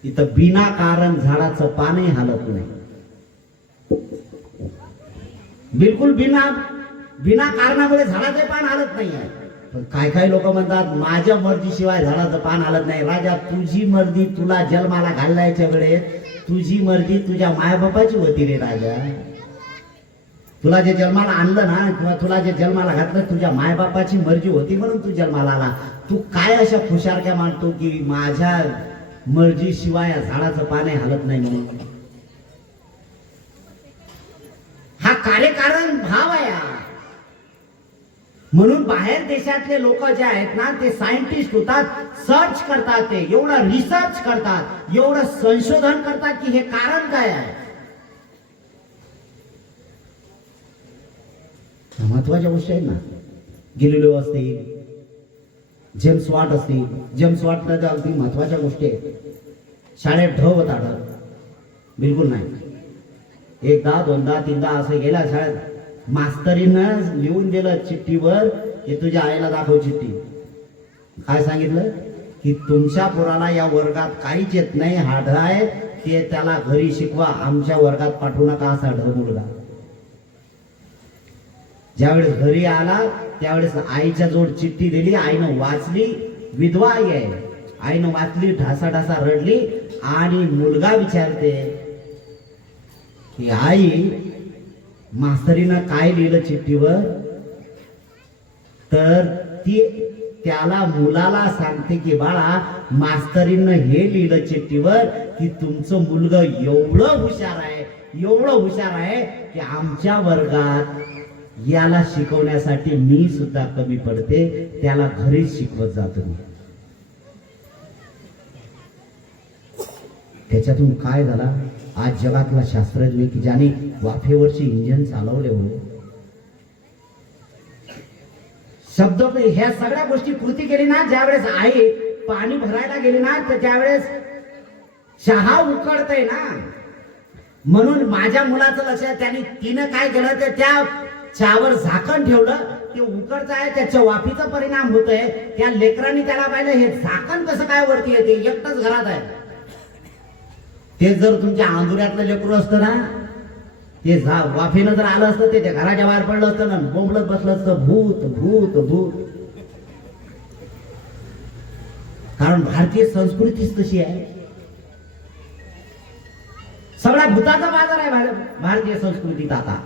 इथं बिना कारण झाडाचं पानही हालत नाही. बिलकुल बिना कारणामुळे झाडाचे पान हालत नाही आहे. पण काय लोक म्हणतात माझ्या मर्जीशिवाय झाडाचं पान हालत नाही. राजा, तुझी मर्जी तुला जन्माला घालायच्या वेळेस तुझी मर्जी तुझ्या मायबापाची होती रे राजा. तुला जे जन्माला आणलं ना, किंवा तुला जे जन्माला घातलं, तुझ्या मायबापाची मर्जी होती म्हणून तू जन्माला आला. तू काय अशा खुशारक्या मानतो की माझ्या मर्जी शिवाय झाडाचं पाने हालत नाही म्हणून. हा कार्यकारण भाव आहे. म्हणून बाहेर देशातले लोक जे आहेत ना, ते सायंटिस्ट होतात, सर्च करतात, ते एवढं रिसर्च करतात, एवढं संशोधन करतात की हे कारण काय आहे. महत्वाच्या गोष्टी आहेत ना. गिलिलिओ असतील, जेम्स वॉट असतील. जेम्स वॉट तर अगदी महत्वाच्या गोष्टी आहेत. शाळेत ढ होता ढ, बिलकुल नाही. एकदा दोनदा तीनदा असं गेला शाळेत, मास्तरीनं लिहून दिलं चिठ्ठीवर की तुझ्या आईला दाखव चिठ्ठी. काय सांगितलं की तुमच्या पोराला या वर्गात काहीच येत नाही, हा ढ आहे, ते त्याला घरी शिकवा, आमच्या वर्गात पाठवू नका असा ढ मुलगा. ज्यावेळेस घरी आला त्यावेळेस आईच्या जोड चिठ्ठी दिली, आईनं वाचली. विधवा आई आहे, आईनं वाचली, ढासा रडली. आणि मुलगा विचारते की आई, मास्तरीनं काय लिहिलं चिठ्ठीवर. तर ती त्याला मुलाला सांगते की बाळा, मास्तरीनं हे लिहिलं चिठ्ठीवर की तुमचं मुलगा एवढं हुशार आहे, एवढं हुशार आहे की आमच्या वर्गात याला शिकवण्यासाठी मी सुद्धा कमी पडते, त्याला घरीच शिकवत जातो मी. त्याच्यातून काय झाला, आज जगातला शास्त्रज्ञ की ज्याने वाफेवरची इंजिन चालवले हो, शब्द ह्या सगळ्या गोष्टी कृती केली ना. ज्यावेळेस आई पाणी भरायला गेली ना, तर त्यावेळेस चहा उकडतय ना. म्हणून माझ्या मुलाचं लक्ष आहे, त्याने तिनं काय केलं तर त्या चहावर झाकण ठेवलं, ते उकडत आहे, त्याच्या वाफीचा परिणाम होतोय. त्या लेकरांनी त्याला पाहिलं, हे झाकण कसं काय वरती येते, एकटंच घरात आहे. ते जर तुमच्या आंधुऱ्यातलं लेकरू असतं ना, ते वाफेनं जर आलं असतं, ते घराच्या बाहेर पडलं असतं ना, बोंबलत बसलं असतं, भूत भूत भूत. कारण भारतीय संस्कृतीच तशी आहे. सगळ्या भूताचा बाजार आहे भारतीय संस्कृतीत आता.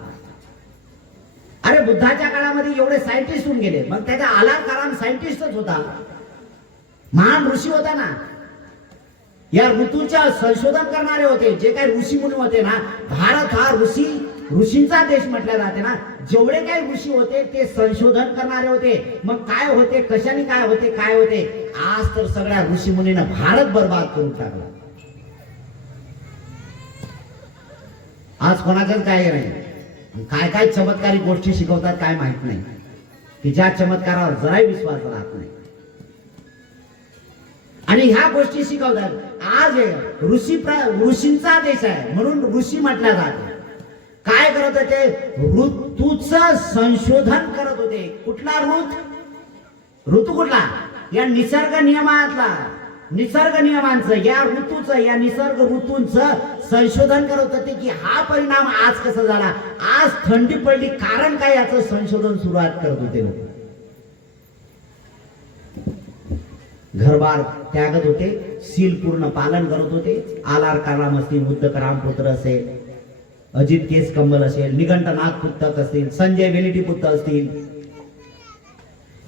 अरे बुद्धाच्या काळामध्ये एवढे सायंटिस्ट होऊन गेले, मग त्याचा आलार कारण सायंटिस्टच होता, महान ऋषी होता ना. या ऋतूच्या संशोधन करणारे होते, जे काही ऋषी मुनी होते ना. भारत हा ऋषींचा देश म्हटला जाते ना. जेवढे काही ऋषी होते ते संशोधन करणारे होते. मग काय होते, कशाने काय होते, काय होते. आज तर सगळ्या ऋषी मुनींना भारत बर्बाद करून टाकला. आज कोणाच्याच काय नाही. काय काय चमत्कारी गोष्टी शिकवतात काय माहित नाही, की ज्या चमत्कारावर जराही विश्वास राहत नाही. आणि ह्या गोष्टी शिकवतात. आज ऋषींचा देश आहे म्हणून ऋषी म्हटल्या जाते. काय करत होते? ऋतूचं संशोधन करत होते. कुठला ऋतू कुठला? या निसर्ग नियमातला, निसर्ग नियमांचं, या ऋतूचं, या निसर्ग ऋतूंचं संशोधन करत होते की हा परिणाम आज कसा झाला, आज थंडी पडली, कारण काय, याचं संशोधन सुरुवात करत होते लोक. घरबार त्यागत होते, सील पूर्ण पालन करत होते. आलार कालाम असतील, बुद्ध करामपुत्र असेल, अजित केस कंबल असेल, निघंटनाथ पुस्तक असतील, संजय वेलिटी पुस्तक असतील,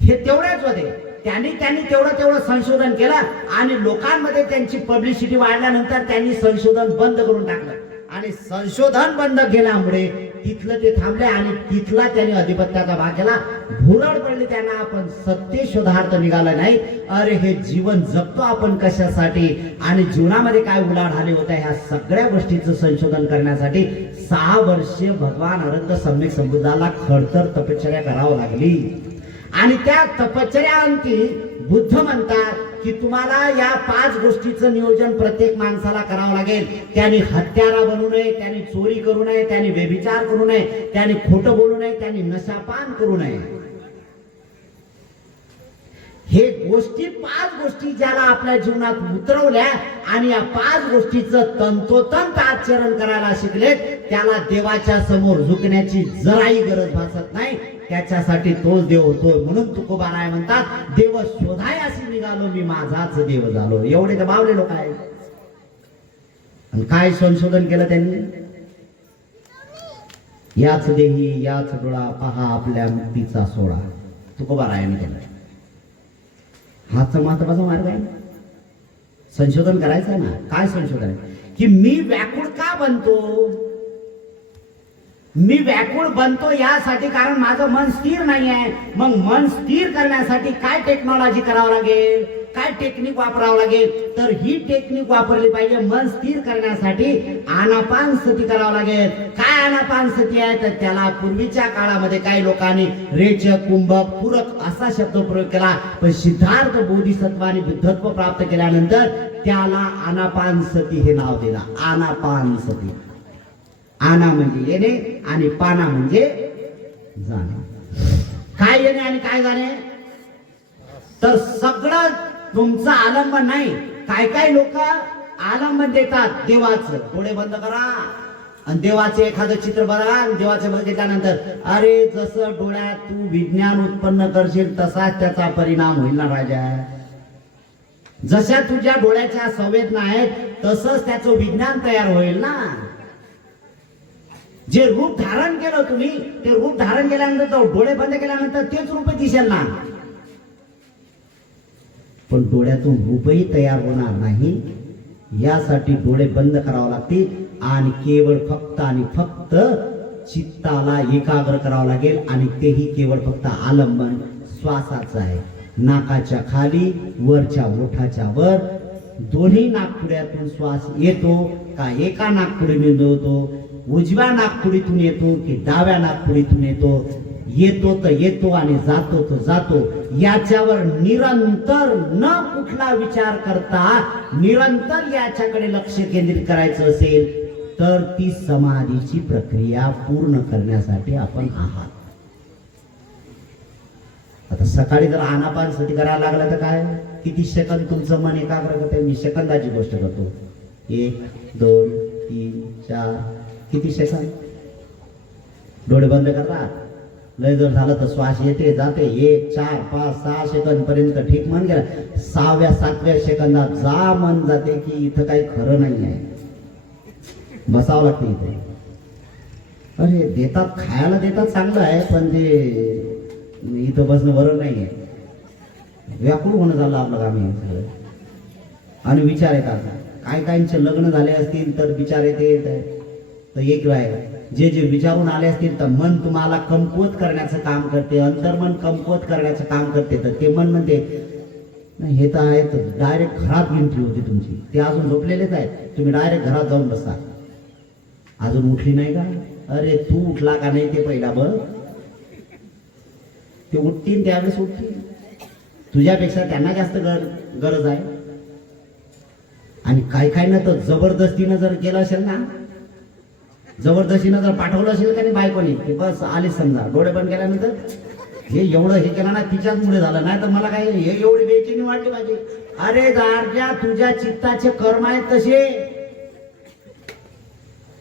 हे तेवढेच होते. त्यांनी तेवढं संशोधन केलं आणि लोकांमध्ये त्यांची पब्लिसिटी वाढल्यानंतर त्यांनी संशोधन बंद करून टाकलं. आणि संशोधन बंद केल्यामुळे तिथलं ते थांबले आणि तिथला त्यांनी अधिपत्याचा भाग केला. भुरळ पडली त्यांना. आपण सत्य शोधार्थ निघाला नाही. अरे हे जीवन जगतो आपण कशासाठी आणि जीवनामध्ये काय उलाढाली होत आहे, ह्या सगळ्या गोष्टीचं संशोधन करण्यासाठी 6 वर्षे भगवान अनंत सम्यक संबुद्धाला खडतर तपश्चर्या करावं लागली. आणि त्या तपश्चर्यांती बुद्ध म्हणतात की तुम्हाला या 5 गोष्टीचं नियोजन प्रत्येक माणसाला करावं लागेल. त्यांनी हत्यारा बनू नये, त्यांनी चोरी करू नये, त्यांनी व्यभिचार करू नये, त्यांनी खोटं बोलू नये, त्यांनी नशापान करू नये. हे गोष्टी 5 गोष्टी ज्याला आपल्या जीवनात उतरवल्या आणि या 5 गोष्टीचं तंतोतंत आचरण करायला शिकलेत, त्याला देवाच्या समोर झुकण्याची जराही गरज भासत नाही. त्याच्यासाठी तोच देव होतोय. म्हणून तुकोबाराय म्हणतात, देव शोधाय अशी निघालो, मी माझाच देव झालो. एवढे दबावले लोक आहेत. आणि काय संशोधन केलं त्यांनी? याच देही याच डोळा, पहा आपल्या मुक्तीचा सोळा. तुकोबारायाने केलं. हाच महत्वाचा मार्ग आहे. संशोधन करायचं ना. काय संशोधन आहे? की मी व्याकुळ का बनतो? मी व्याकुळ बनतो यासाठी कारण माझं मन स्थिर नाही आहे. मग मन स्थिर करण्यासाठी काय टेक्नॉलॉजी करावं लागेल, काय टेक्निक वापरावं लागेल? तर ही टेक्निक वापरली पाहिजे. मन स्थिर करण्यासाठी आनापानसती करावं लागेल. काय आनापानसती आहे? तर त्याला पूर्वीच्या काळामध्ये काही लोकांनी रेचक, कुंभक, पूरक असा शब्द प्रयोग केला. पण सिद्धार्थ बोधिसत्वाने बुद्धत्व प्राप्त केल्यानंतर त्याला आनापानसती हे नाव दिलं. आनापानसती. आना म्हणजे येणे आणि पाना म्हणजे जाणे. काय येणे आणि काय जाणे? तर सगळं तुमचं आलंबन नाही. काय काय लोक आलंबन देतात देवाचं. डोळे बंद करा आणि देवाचे एखादं चित्र बघा आणि देवाचं बघितल्यानंतर अरे जसं डोळ्यात तू विज्ञान उत्पन्न करशील तसाच त्याचा परिणाम होईल ना राजा. जशा तुझ्या डोळ्याच्या संवेदना आहेत तसंच त्याचं विज्ञान तयार होईल ना. जे रूप धारण केलं तुम्ही, ते रूप धारण केल्यानंतर डोळे बंद केल्यानंतर तेच रूप दिसेल ना. पण डोळ्यातून रूपही तयार होणार नाही. यासाठी डोळे बंद करावे लागतील आणि केवळ फक्त आणि फक्त चित्ताला एकाग्र करावं लागेल. आणि तेही केवळ फक्त आलंबन श्वासाचं आहे. नाकाच्या खाली, वरच्या ओठाच्या वर, दोन्ही नाकपुड्यातून श्वास येतो का एका नाकपुडीतून येतो, उजव्या नाकपुडीतून येतो की डाव्या नाकपुडीतून येतो, येतो तर येतो आणि जातो तर जातो. याच्यावर निरंतर न कुठला विचार करता निरंतर याच्याकडे लक्ष केंद्रित करायचं असेल तर ती समाधीची प्रक्रिया पूर्ण करण्यासाठी आपण आहात. आता सकाळी जर आनापानसती करायला लागला तर काय, किती सेकंद तुमचं मन एकाग्र करते? मी सेकंदाची गोष्ट करतो. 1 2 3 4 किती सेकंद? डोळे बंद करतात. लय जर झालं तर श्वास येते जाते. 1 4 5 6 सेकंद पर्यंत ठीक मन गेला. 6व्या 7व्या सेकंदात जा मन जाते की इथं काही खरं नाही आहे. बसावं लागते इथे. अरे देतात, खायला देतात चांगलं आहे, पण ते इथं बसणं बरं नाही आहे. व्याकुळ होणं झालं आपलं काम हे सगळं. आणि विचार येतात. काय काहींचे लग्न झाले असतील तर विचार येते. तर एक वेळ जे जे विचारून आले असतील तर मन तुम्हाला कमकुवत करण्याचं काम करते. अंतर्मन कमकुवत करण्याचं काम करते. तर ते मन म्हणते नाही हे तर आहे, डायरेक्ट घरात एंट्री होती तुमची. ते अजून झोपलेलेच आहेत. तुम्ही डायरेक्ट घरात जाऊन बसा. अजून उठली नाही का? अरे तू उठला का नाही ते पहिला बघ. ते उठतील त्यावेळेस उठतील. तुझ्यापेक्षा त्यांना जास्त गरज आहे. आणि काय ना तर जबरदस्तीनं जर केलं असेल ना, जबरदस्तीनं जर पाठवलं असेल का नाही बायकोनी, की बस आली समजा डोळे बंद केल्यानंतर हे एवढं हे केलं ना तिच्याच मुळे झालं. नाही तर मला काय हे एवढी बेचैनी वाटली पाहिजे. अरे दारच्या तुझ्या चित्ताचे कर्म आहेत तसे,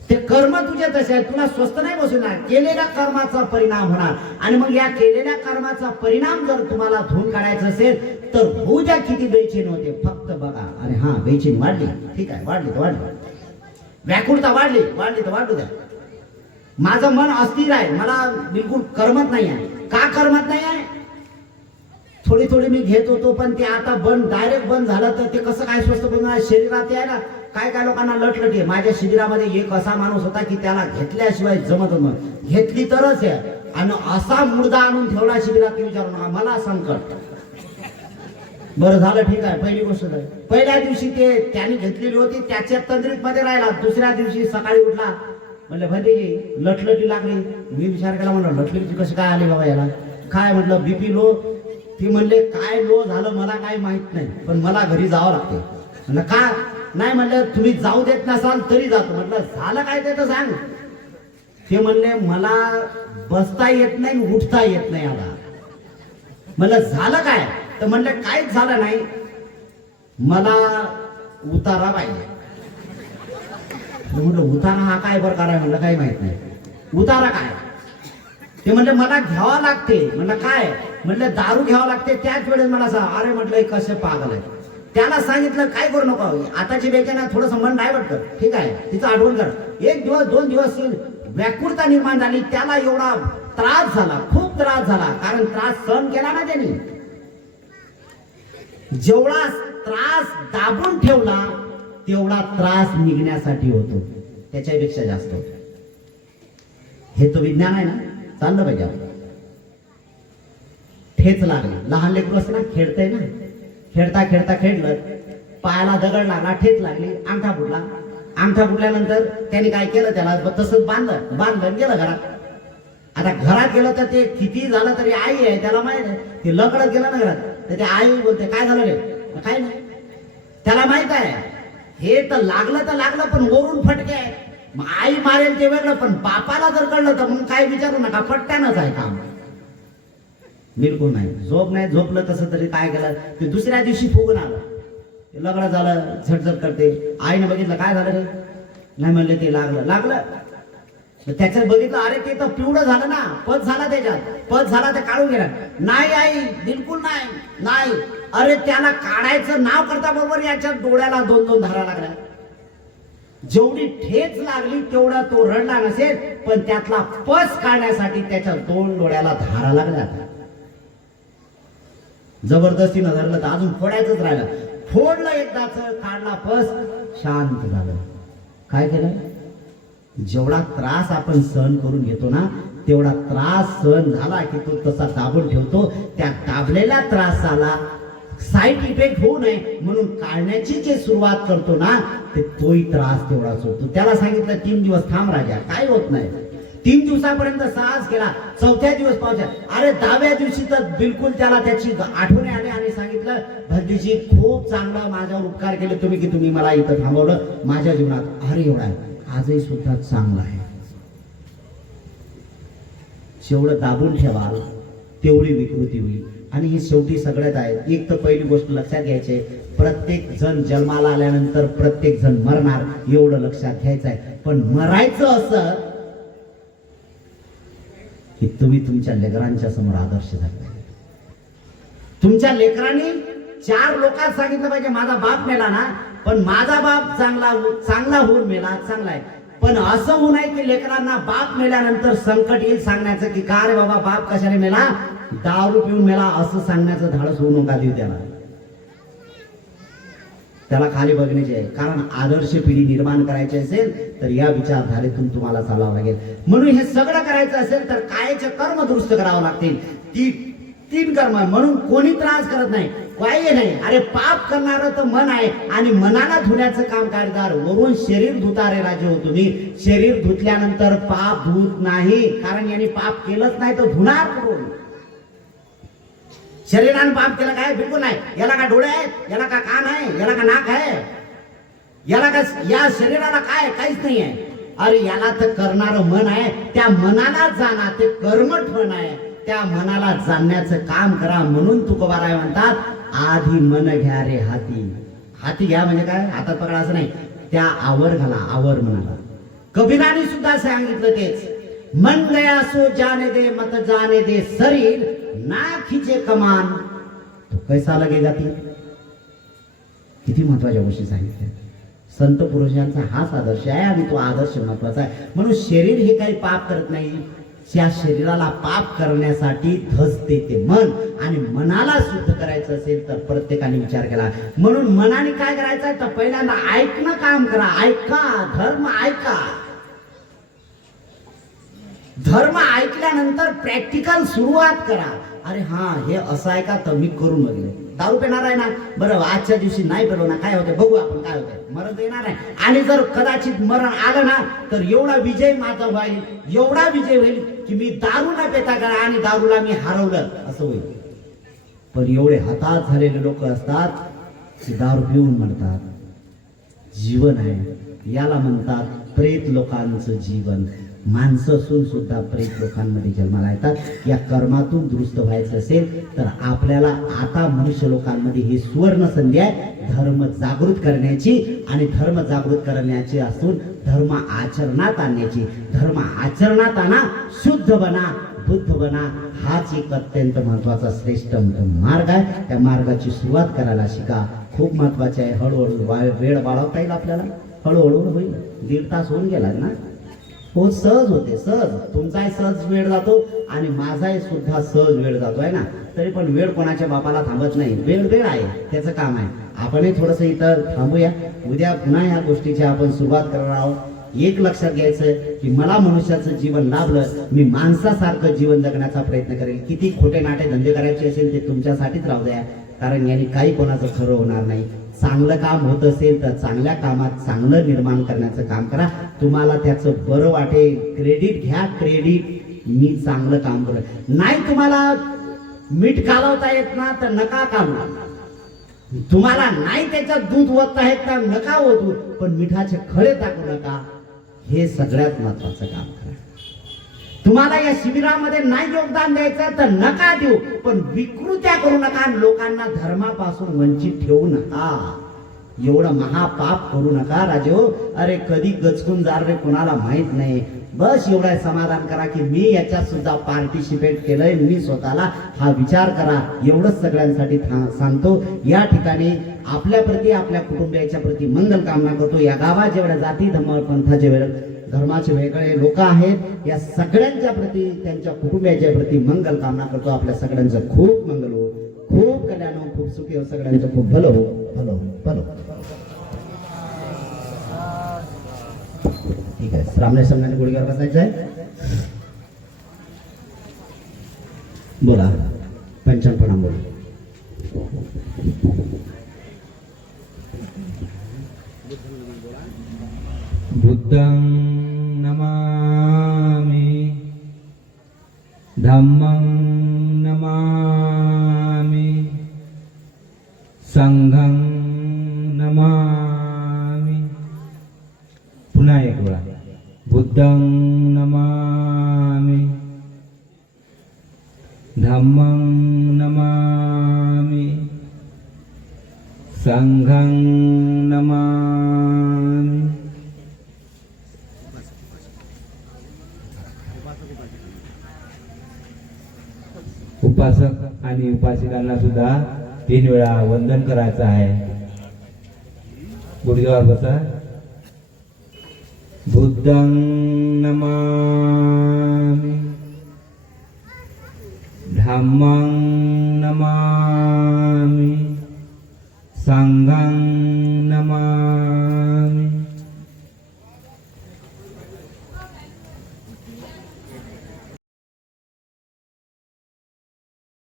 ते कर्म तुझे तसे आहेत. तुला स्वस्त नाही बसवणार, केलेल्या कर्माचा परिणाम होणार. आणि मग या केलेल्या कर्माचा परिणाम जर तुम्हाला धुवून काढायचा असेल तर होऊ द्या किती बेचैन होते, फक्त बघा. आणि हा बेचैन वाढली, ठीक आहे, वाढली तर वाढली, व्याकुळता वाढली तर वाढू द्या. माझं मन अस्थिर आहे, मला बिलकुल करमत नाही आहे. का करमत नाही आहे? थोडी थोडी मी घेत होतो पण ते आता बंद, डायरेक्ट बंद झालं तर ते कसं काय स्वस्त बनणार? शरीरात आहे ना, काय काय लोकांना लटलट आहे. माझ्या शिबिरामध्ये एक असा माणूस होता की त्याला घेतल्याशिवाय जमत नव्हतं, घेतली तरच आहे. आणि असा मुर्दा आणून ठेवला शिबिरात की विचारू नका, मला संकट. बरं झालं, ठीक आहे, पहिली गोष्ट झाली. पहिल्या दिवशी ते त्यांनी घेतलेली होती त्याच्या तंद्रीत मध्ये राहिला. दुसऱ्या दिवशी सकाळी उठला, म्हणलं भंतेजी लटलटी लागली. मी विचार केला, म्हणलं लटलटी कसं काय आली बाबा याला, काय म्हटलं बीपी लो. ती म्हणले काय लो झालं मला काय माहित नाही, पण मला घरी जावं लागते. म्हणलं का नाही? म्हणलं तुम्ही जाऊ देत नसाल तरी जातो. म्हटलं झालं काय ते तर सांग. ते म्हणले मला बसता येत नाही, उठता येत नाही आता. म्हणलं झालं काय? तर म्हणलं काहीच झालं नाही, मला उतारा पाहिजे. म्हटलं उतारा हा काय प्रकार आहे? म्हणलं काही माहित नाही. उतारा काय? ते म्हणले मला घ्यावा लागते. म्हणलं काय? म्हणलं दारू घ्यावं लागते. त्याच वेळेस मला सांग. अरे म्हटलं कसे पागल आहे. त्याला सांगितलं काय करू नको, आताची बेचैना थोडस मन डायवर्ट कर, ठीक आहे, तिचं आठवण कर. एक दिवस दोन दिवस व्याकुळता निर्माण झाली. त्याला एवढा त्रास झाला, खूप त्रास झाला, कारण त्रास सहन केला ना त्यांनी. जेवढा त्रास दाबून ठेवला तेवढा त्रास निघण्यासाठी होतो, त्याच्यापेक्षा जास्त होतो. हे तो विज्ञान आहे ना, चाललं पाहिजे. ठेच लागला, लहान लेकरू असतं ना, खेळतंय ना, खेळता खेळता खेळलं, पायाला दगड लागला, ठेच लागली, अंगठा फुटला. अंगठा फुटल्यानंतर त्याने काय केलं, त्याला तसंच बांधलं गेलं घरात. आता घरात गेलं तर ते किती झालं तरी आई आहे, त्याला माहित आहे. ते लकडत गेलं ना घरात, तर ते आई बोलते काय झालं रे? काय नाही, त्याला माहित आहे हे तर लागलं पण वरून फटके आहे. मग आई मारेल ते वेगळं, पण बापाला जर कळलं तर मग काय विचारू नका, फटक्यानंच आहे काम. बिलकुल नाही, झोप नाही. झोपलं कसं तरी काय केलं, ते दुसऱ्या दिवशी फुगून आलं, लगडं झालं, झटझट करते. आईने बघितलं काय झालं रे? नाही म्हणले ते लागलं. त्याच्यात बघितलं, अरे ते तर पिवळं झालं ना, पद झाला, त्याच्यात पद झाला, ते काढून गेला. नाही आई, बिलकुल नाही. अरे त्याला काढायचं नाव करता बरोबर याच्या डोळ्याला दोन दोन धारा लागल्या. जेवढी ठेच लागली तेवढा तो रडला नसेल, पण त्यातला पस काढण्यासाठी त्याच्या दोन डोळ्याला धारा लागल्या. जबरदस्तीनं धरलं तर अजून फोडायचंच राहिलं. फोडलं एकदाच, काढला पस, शांत झालं. काय केलं? जेवढा त्रास आपण सहन करून घेतो ना, तेवढा त्रास सहन झाला की तो तसा दाबून ठेवतो. त्या दाबलेल्या त्रासाला साईड इफेक्ट होऊ नये म्हणून काढण्याची जे सुरुवात करतो ना, ते तोही त्रास तेवढाच होतो. त्याला सांगितलं 3 दिवस थांब राजा, काय होत नाही. 3 दिवसापर्यंत साहस केला. 4थ्या दिवस पावसा, अरे 10व्या दिवशी तर बिलकुल त्याला त्याची आठवण आली आणि सांगितलं भंतीजी खूप चांगला माझ्यावर उपकार केले तुम्ही, की तुम्ही मला इथं थांबवलं माझ्या जीवनात. अरे एवढा आजही सुद्धा चांगला आहे. जेवढं दाबून ठेवाल तेवढी विकृती होईल. आणि हे शेवटी सगळ्यात आहे. एक तर पहिली गोष्ट लक्षात घ्यायची, प्रत्येक जण जन्माला आल्यानंतर प्रत्येक जण मरणार, एवढं लक्षात घ्यायचं आहे. पण मरायचं असं की तुम्ही तुमच्या लेकरांच्या समोर आदर्श झाले. तुमच्या लेकरांनी 4 लोकांना सांगितलं पाहिजे माझा बाप मेला ना, पण माझा बाप चांगला होऊन मेला, चांगला आहे. पण असं होऊ नये की लेकरांना बाप मेल्यानंतर संकट येईल सांगण्याचं की का रे बाबा बाप कशाने मेला, दारू पिऊन मेला, असं सांगण्याचं धाडस होऊ नका देऊ त्याला. त्याला खाली बघण्याचे आहे. कारण आदर्श पिढी निर्माण करायची असेल तर या विचारधारेतून तुम्हाला चालावं लागेल. म्हणून हे सगळं करायचं असेल तर कायचे कर्म दुरुस्त करावं लागतील. 3 कर्म. म्हणून कोणी त्रास करत नाही, काही नाही. अरे पाप करणारं तर मन आहे आणि मनाला धुण्याचं काम करणार. वरून शरीर धुता रे राजे हो तुम्ही. शरीर धुतल्यानंतर पाप धुत नाही, कारण यांनी पाप केलंच नाही तर धुणार करून. शरीरानं पाप केलं काय? बिलकुल नाही. याला का डोळे आहेत, याला का कान आहे, याला का नाक आहे, याला का या शरीराला काय? काहीच नाही आहे. अरे याला तर करणारं मन आहे, त्या मनाला जाणा, ते कर्मठ मन आहे, त्या मनाला जाणण्याचं काम करा. म्हणून तुकोबाराय म्हणतात, आधी मन घ्या रे हाती. हाती घ्या म्हणजे काय? हातात पकडा असं नाही, त्या आवर घाला, आवर मनाला. कबीराने सुद्धा सांगितलं तेच, मन गया सो जाने दे, मत जाने दे शरीर, ना खिचे कमान तो कैसा लगेगा ती. किती महत्वाच्या गोष्टी सांगितल्या. संत पुरुषांचा हाच आदर्श आहे आणि तो आदर्श महत्वाचा आहे. म्हणून शरीर हे काही पाप करत नाही. त्या शरीराला पाप करण्यासाठी धसते ते मन, आणि मनाला शुद्ध करायचं असेल तर प्रत्येकाने विचार केला. म्हणून मनाने काय करायचं तर पहिल्यांदा ऐकणं काम करा. ऐका, धर्म ऐका. धर्म ऐकल्यानंतर प्रॅक्टिकल सुरुवात करा. अरे हा हे असं आहे का, तर मी करून बघले. दारू पिणार आहे ना, बरं आजच्या दिवशी नाही पेलो ना, काय होते बघू आपण काय होते. मरण तर येणार आहे, आणि जर कदाचित मरण आलं ना तर एवढा विजय माझा होईल, एवढा विजय होईल की मी दारू न पिता करा आणि दारूला मी हरवलं असं होईल. पण एवढे हताश झालेले लोक असतात की दारू पिऊन म्हणतात जीवन आहे. याला म्हणतात प्रेत लोकांचं जीवन. माणसं असून सुद्धा प्रेत लोकांमध्ये जन्माला येतात. या कर्मातून दुरुस्त व्हायचं असेल तर आपल्याला आता मनुष्य लोकांमध्ये ही सुवर्ण संधी आहे धर्म जागृत करण्याची, आणि धर्म जागृत करण्याची असून धर्म आचरणात आणण्याची. धर्म आचरणात आणा, शुद्ध बना, बुद्ध बना. हाच एक अत्यंत महत्वाचा श्रेष्ठ मार्ग आहे. त्या मार्गाची सुरुवात करायला शिका. खूप महत्वाचे आहे. हळूहळू वेळ वाढवता येईल आपल्याला, हळूहळू होईल. 1.5 तास होऊन गेला ना, हो सहज होते. सहज तुमचाही सहज वेळ जातो आणि माझाही सुद्धा सहज वेळ जातो आहे ना. तरी पण वेळ कोणाच्या बापाला थांबत नाही. वेळ वेळ आहे, त्याचं काम आहे. आपणही थोडंसं इथं थांबूया. उद्या पुन्हा ह्या गोष्टीची आपण सुरुवात करणार आहोत. एक लक्षात घ्यायचं की मला मनुष्याचं जीवन लाभलं, मी माणसासारखं जीवन जगण्याचा प्रयत्न करेल. किती खोटे नाटे धंदे करायचे असेल ते तुमच्यासाठीच राहू द्या, कारण यांनी काही कोणाचं खरं होणार नाही. चांगलं काम होत असेल तर चांगल्या कामात चांगलं निर्माण करण्याचं काम करा. तुम्हाला त्याचं बरं वाटेल, क्रेडिट घ्या. क्रेडिट मी चांगलं काम करत नाही. तुम्हाला मीठ कालवता येत ना तर नका कालवू. तुम्हाला नाही त्याच्यात दूध ओतता येत ना नका ओतू, पण मिठाचे खळे टाकू नका. हे सगळ्यात महत्वाचं काम करा. तुम्हाला या शिबिरामध्ये नाही योगदान द्यायचं तर नका देऊ, पण विकृत्या करू नका. लोकांना धर्मापासून वंचित ठेवू नका. एवढं महापाप करू नका राजे हो. अरे कधी गचकून जार रे कोणाला माहित नाही. बस एवढा समाधान करा की मी याच्यात सुद्धा पार्टिसिपेट केलंय, मी स्वतःला हा विचार करा. एवढंच सगळ्यांसाठी सांगतो. या ठिकाणी आपल्या प्रती, आपल्या कुटुंबियाच्या प्रती मंगल कामना करतो. या गावात जेवढ्या जाती धर्म पंथाचे धर्माचे वेगळे लोक आहेत, या सगळ्यांच्या प्रती, त्यांच्या कुटुंबियाच्या प्रती मंगल कामना करतो. आपल्या सगळ्यांचं खूप मंगल हो, खूप कल्याण हो, खूप सुखी हो, सगळ्यांचं खूप भलं हो, भलं हो, भलं. ठीक आहे, श्रामणे संघाने गुडघ्यावर बसायचं आहे. बोला पंचांग बोला. बुद्धं नमामि, धम्मं नमामि, संघं नमामि. पुन्हा एक वेळा. बुद्धं नमामि, धम्मं नमामि, संघं नमामि. उपासक आणि उपासिकांना सुद्धा 3 वेळा वंदन करायचं आहे. गुडघ्यावर बसा. बुद्धं नमामि, धम्मं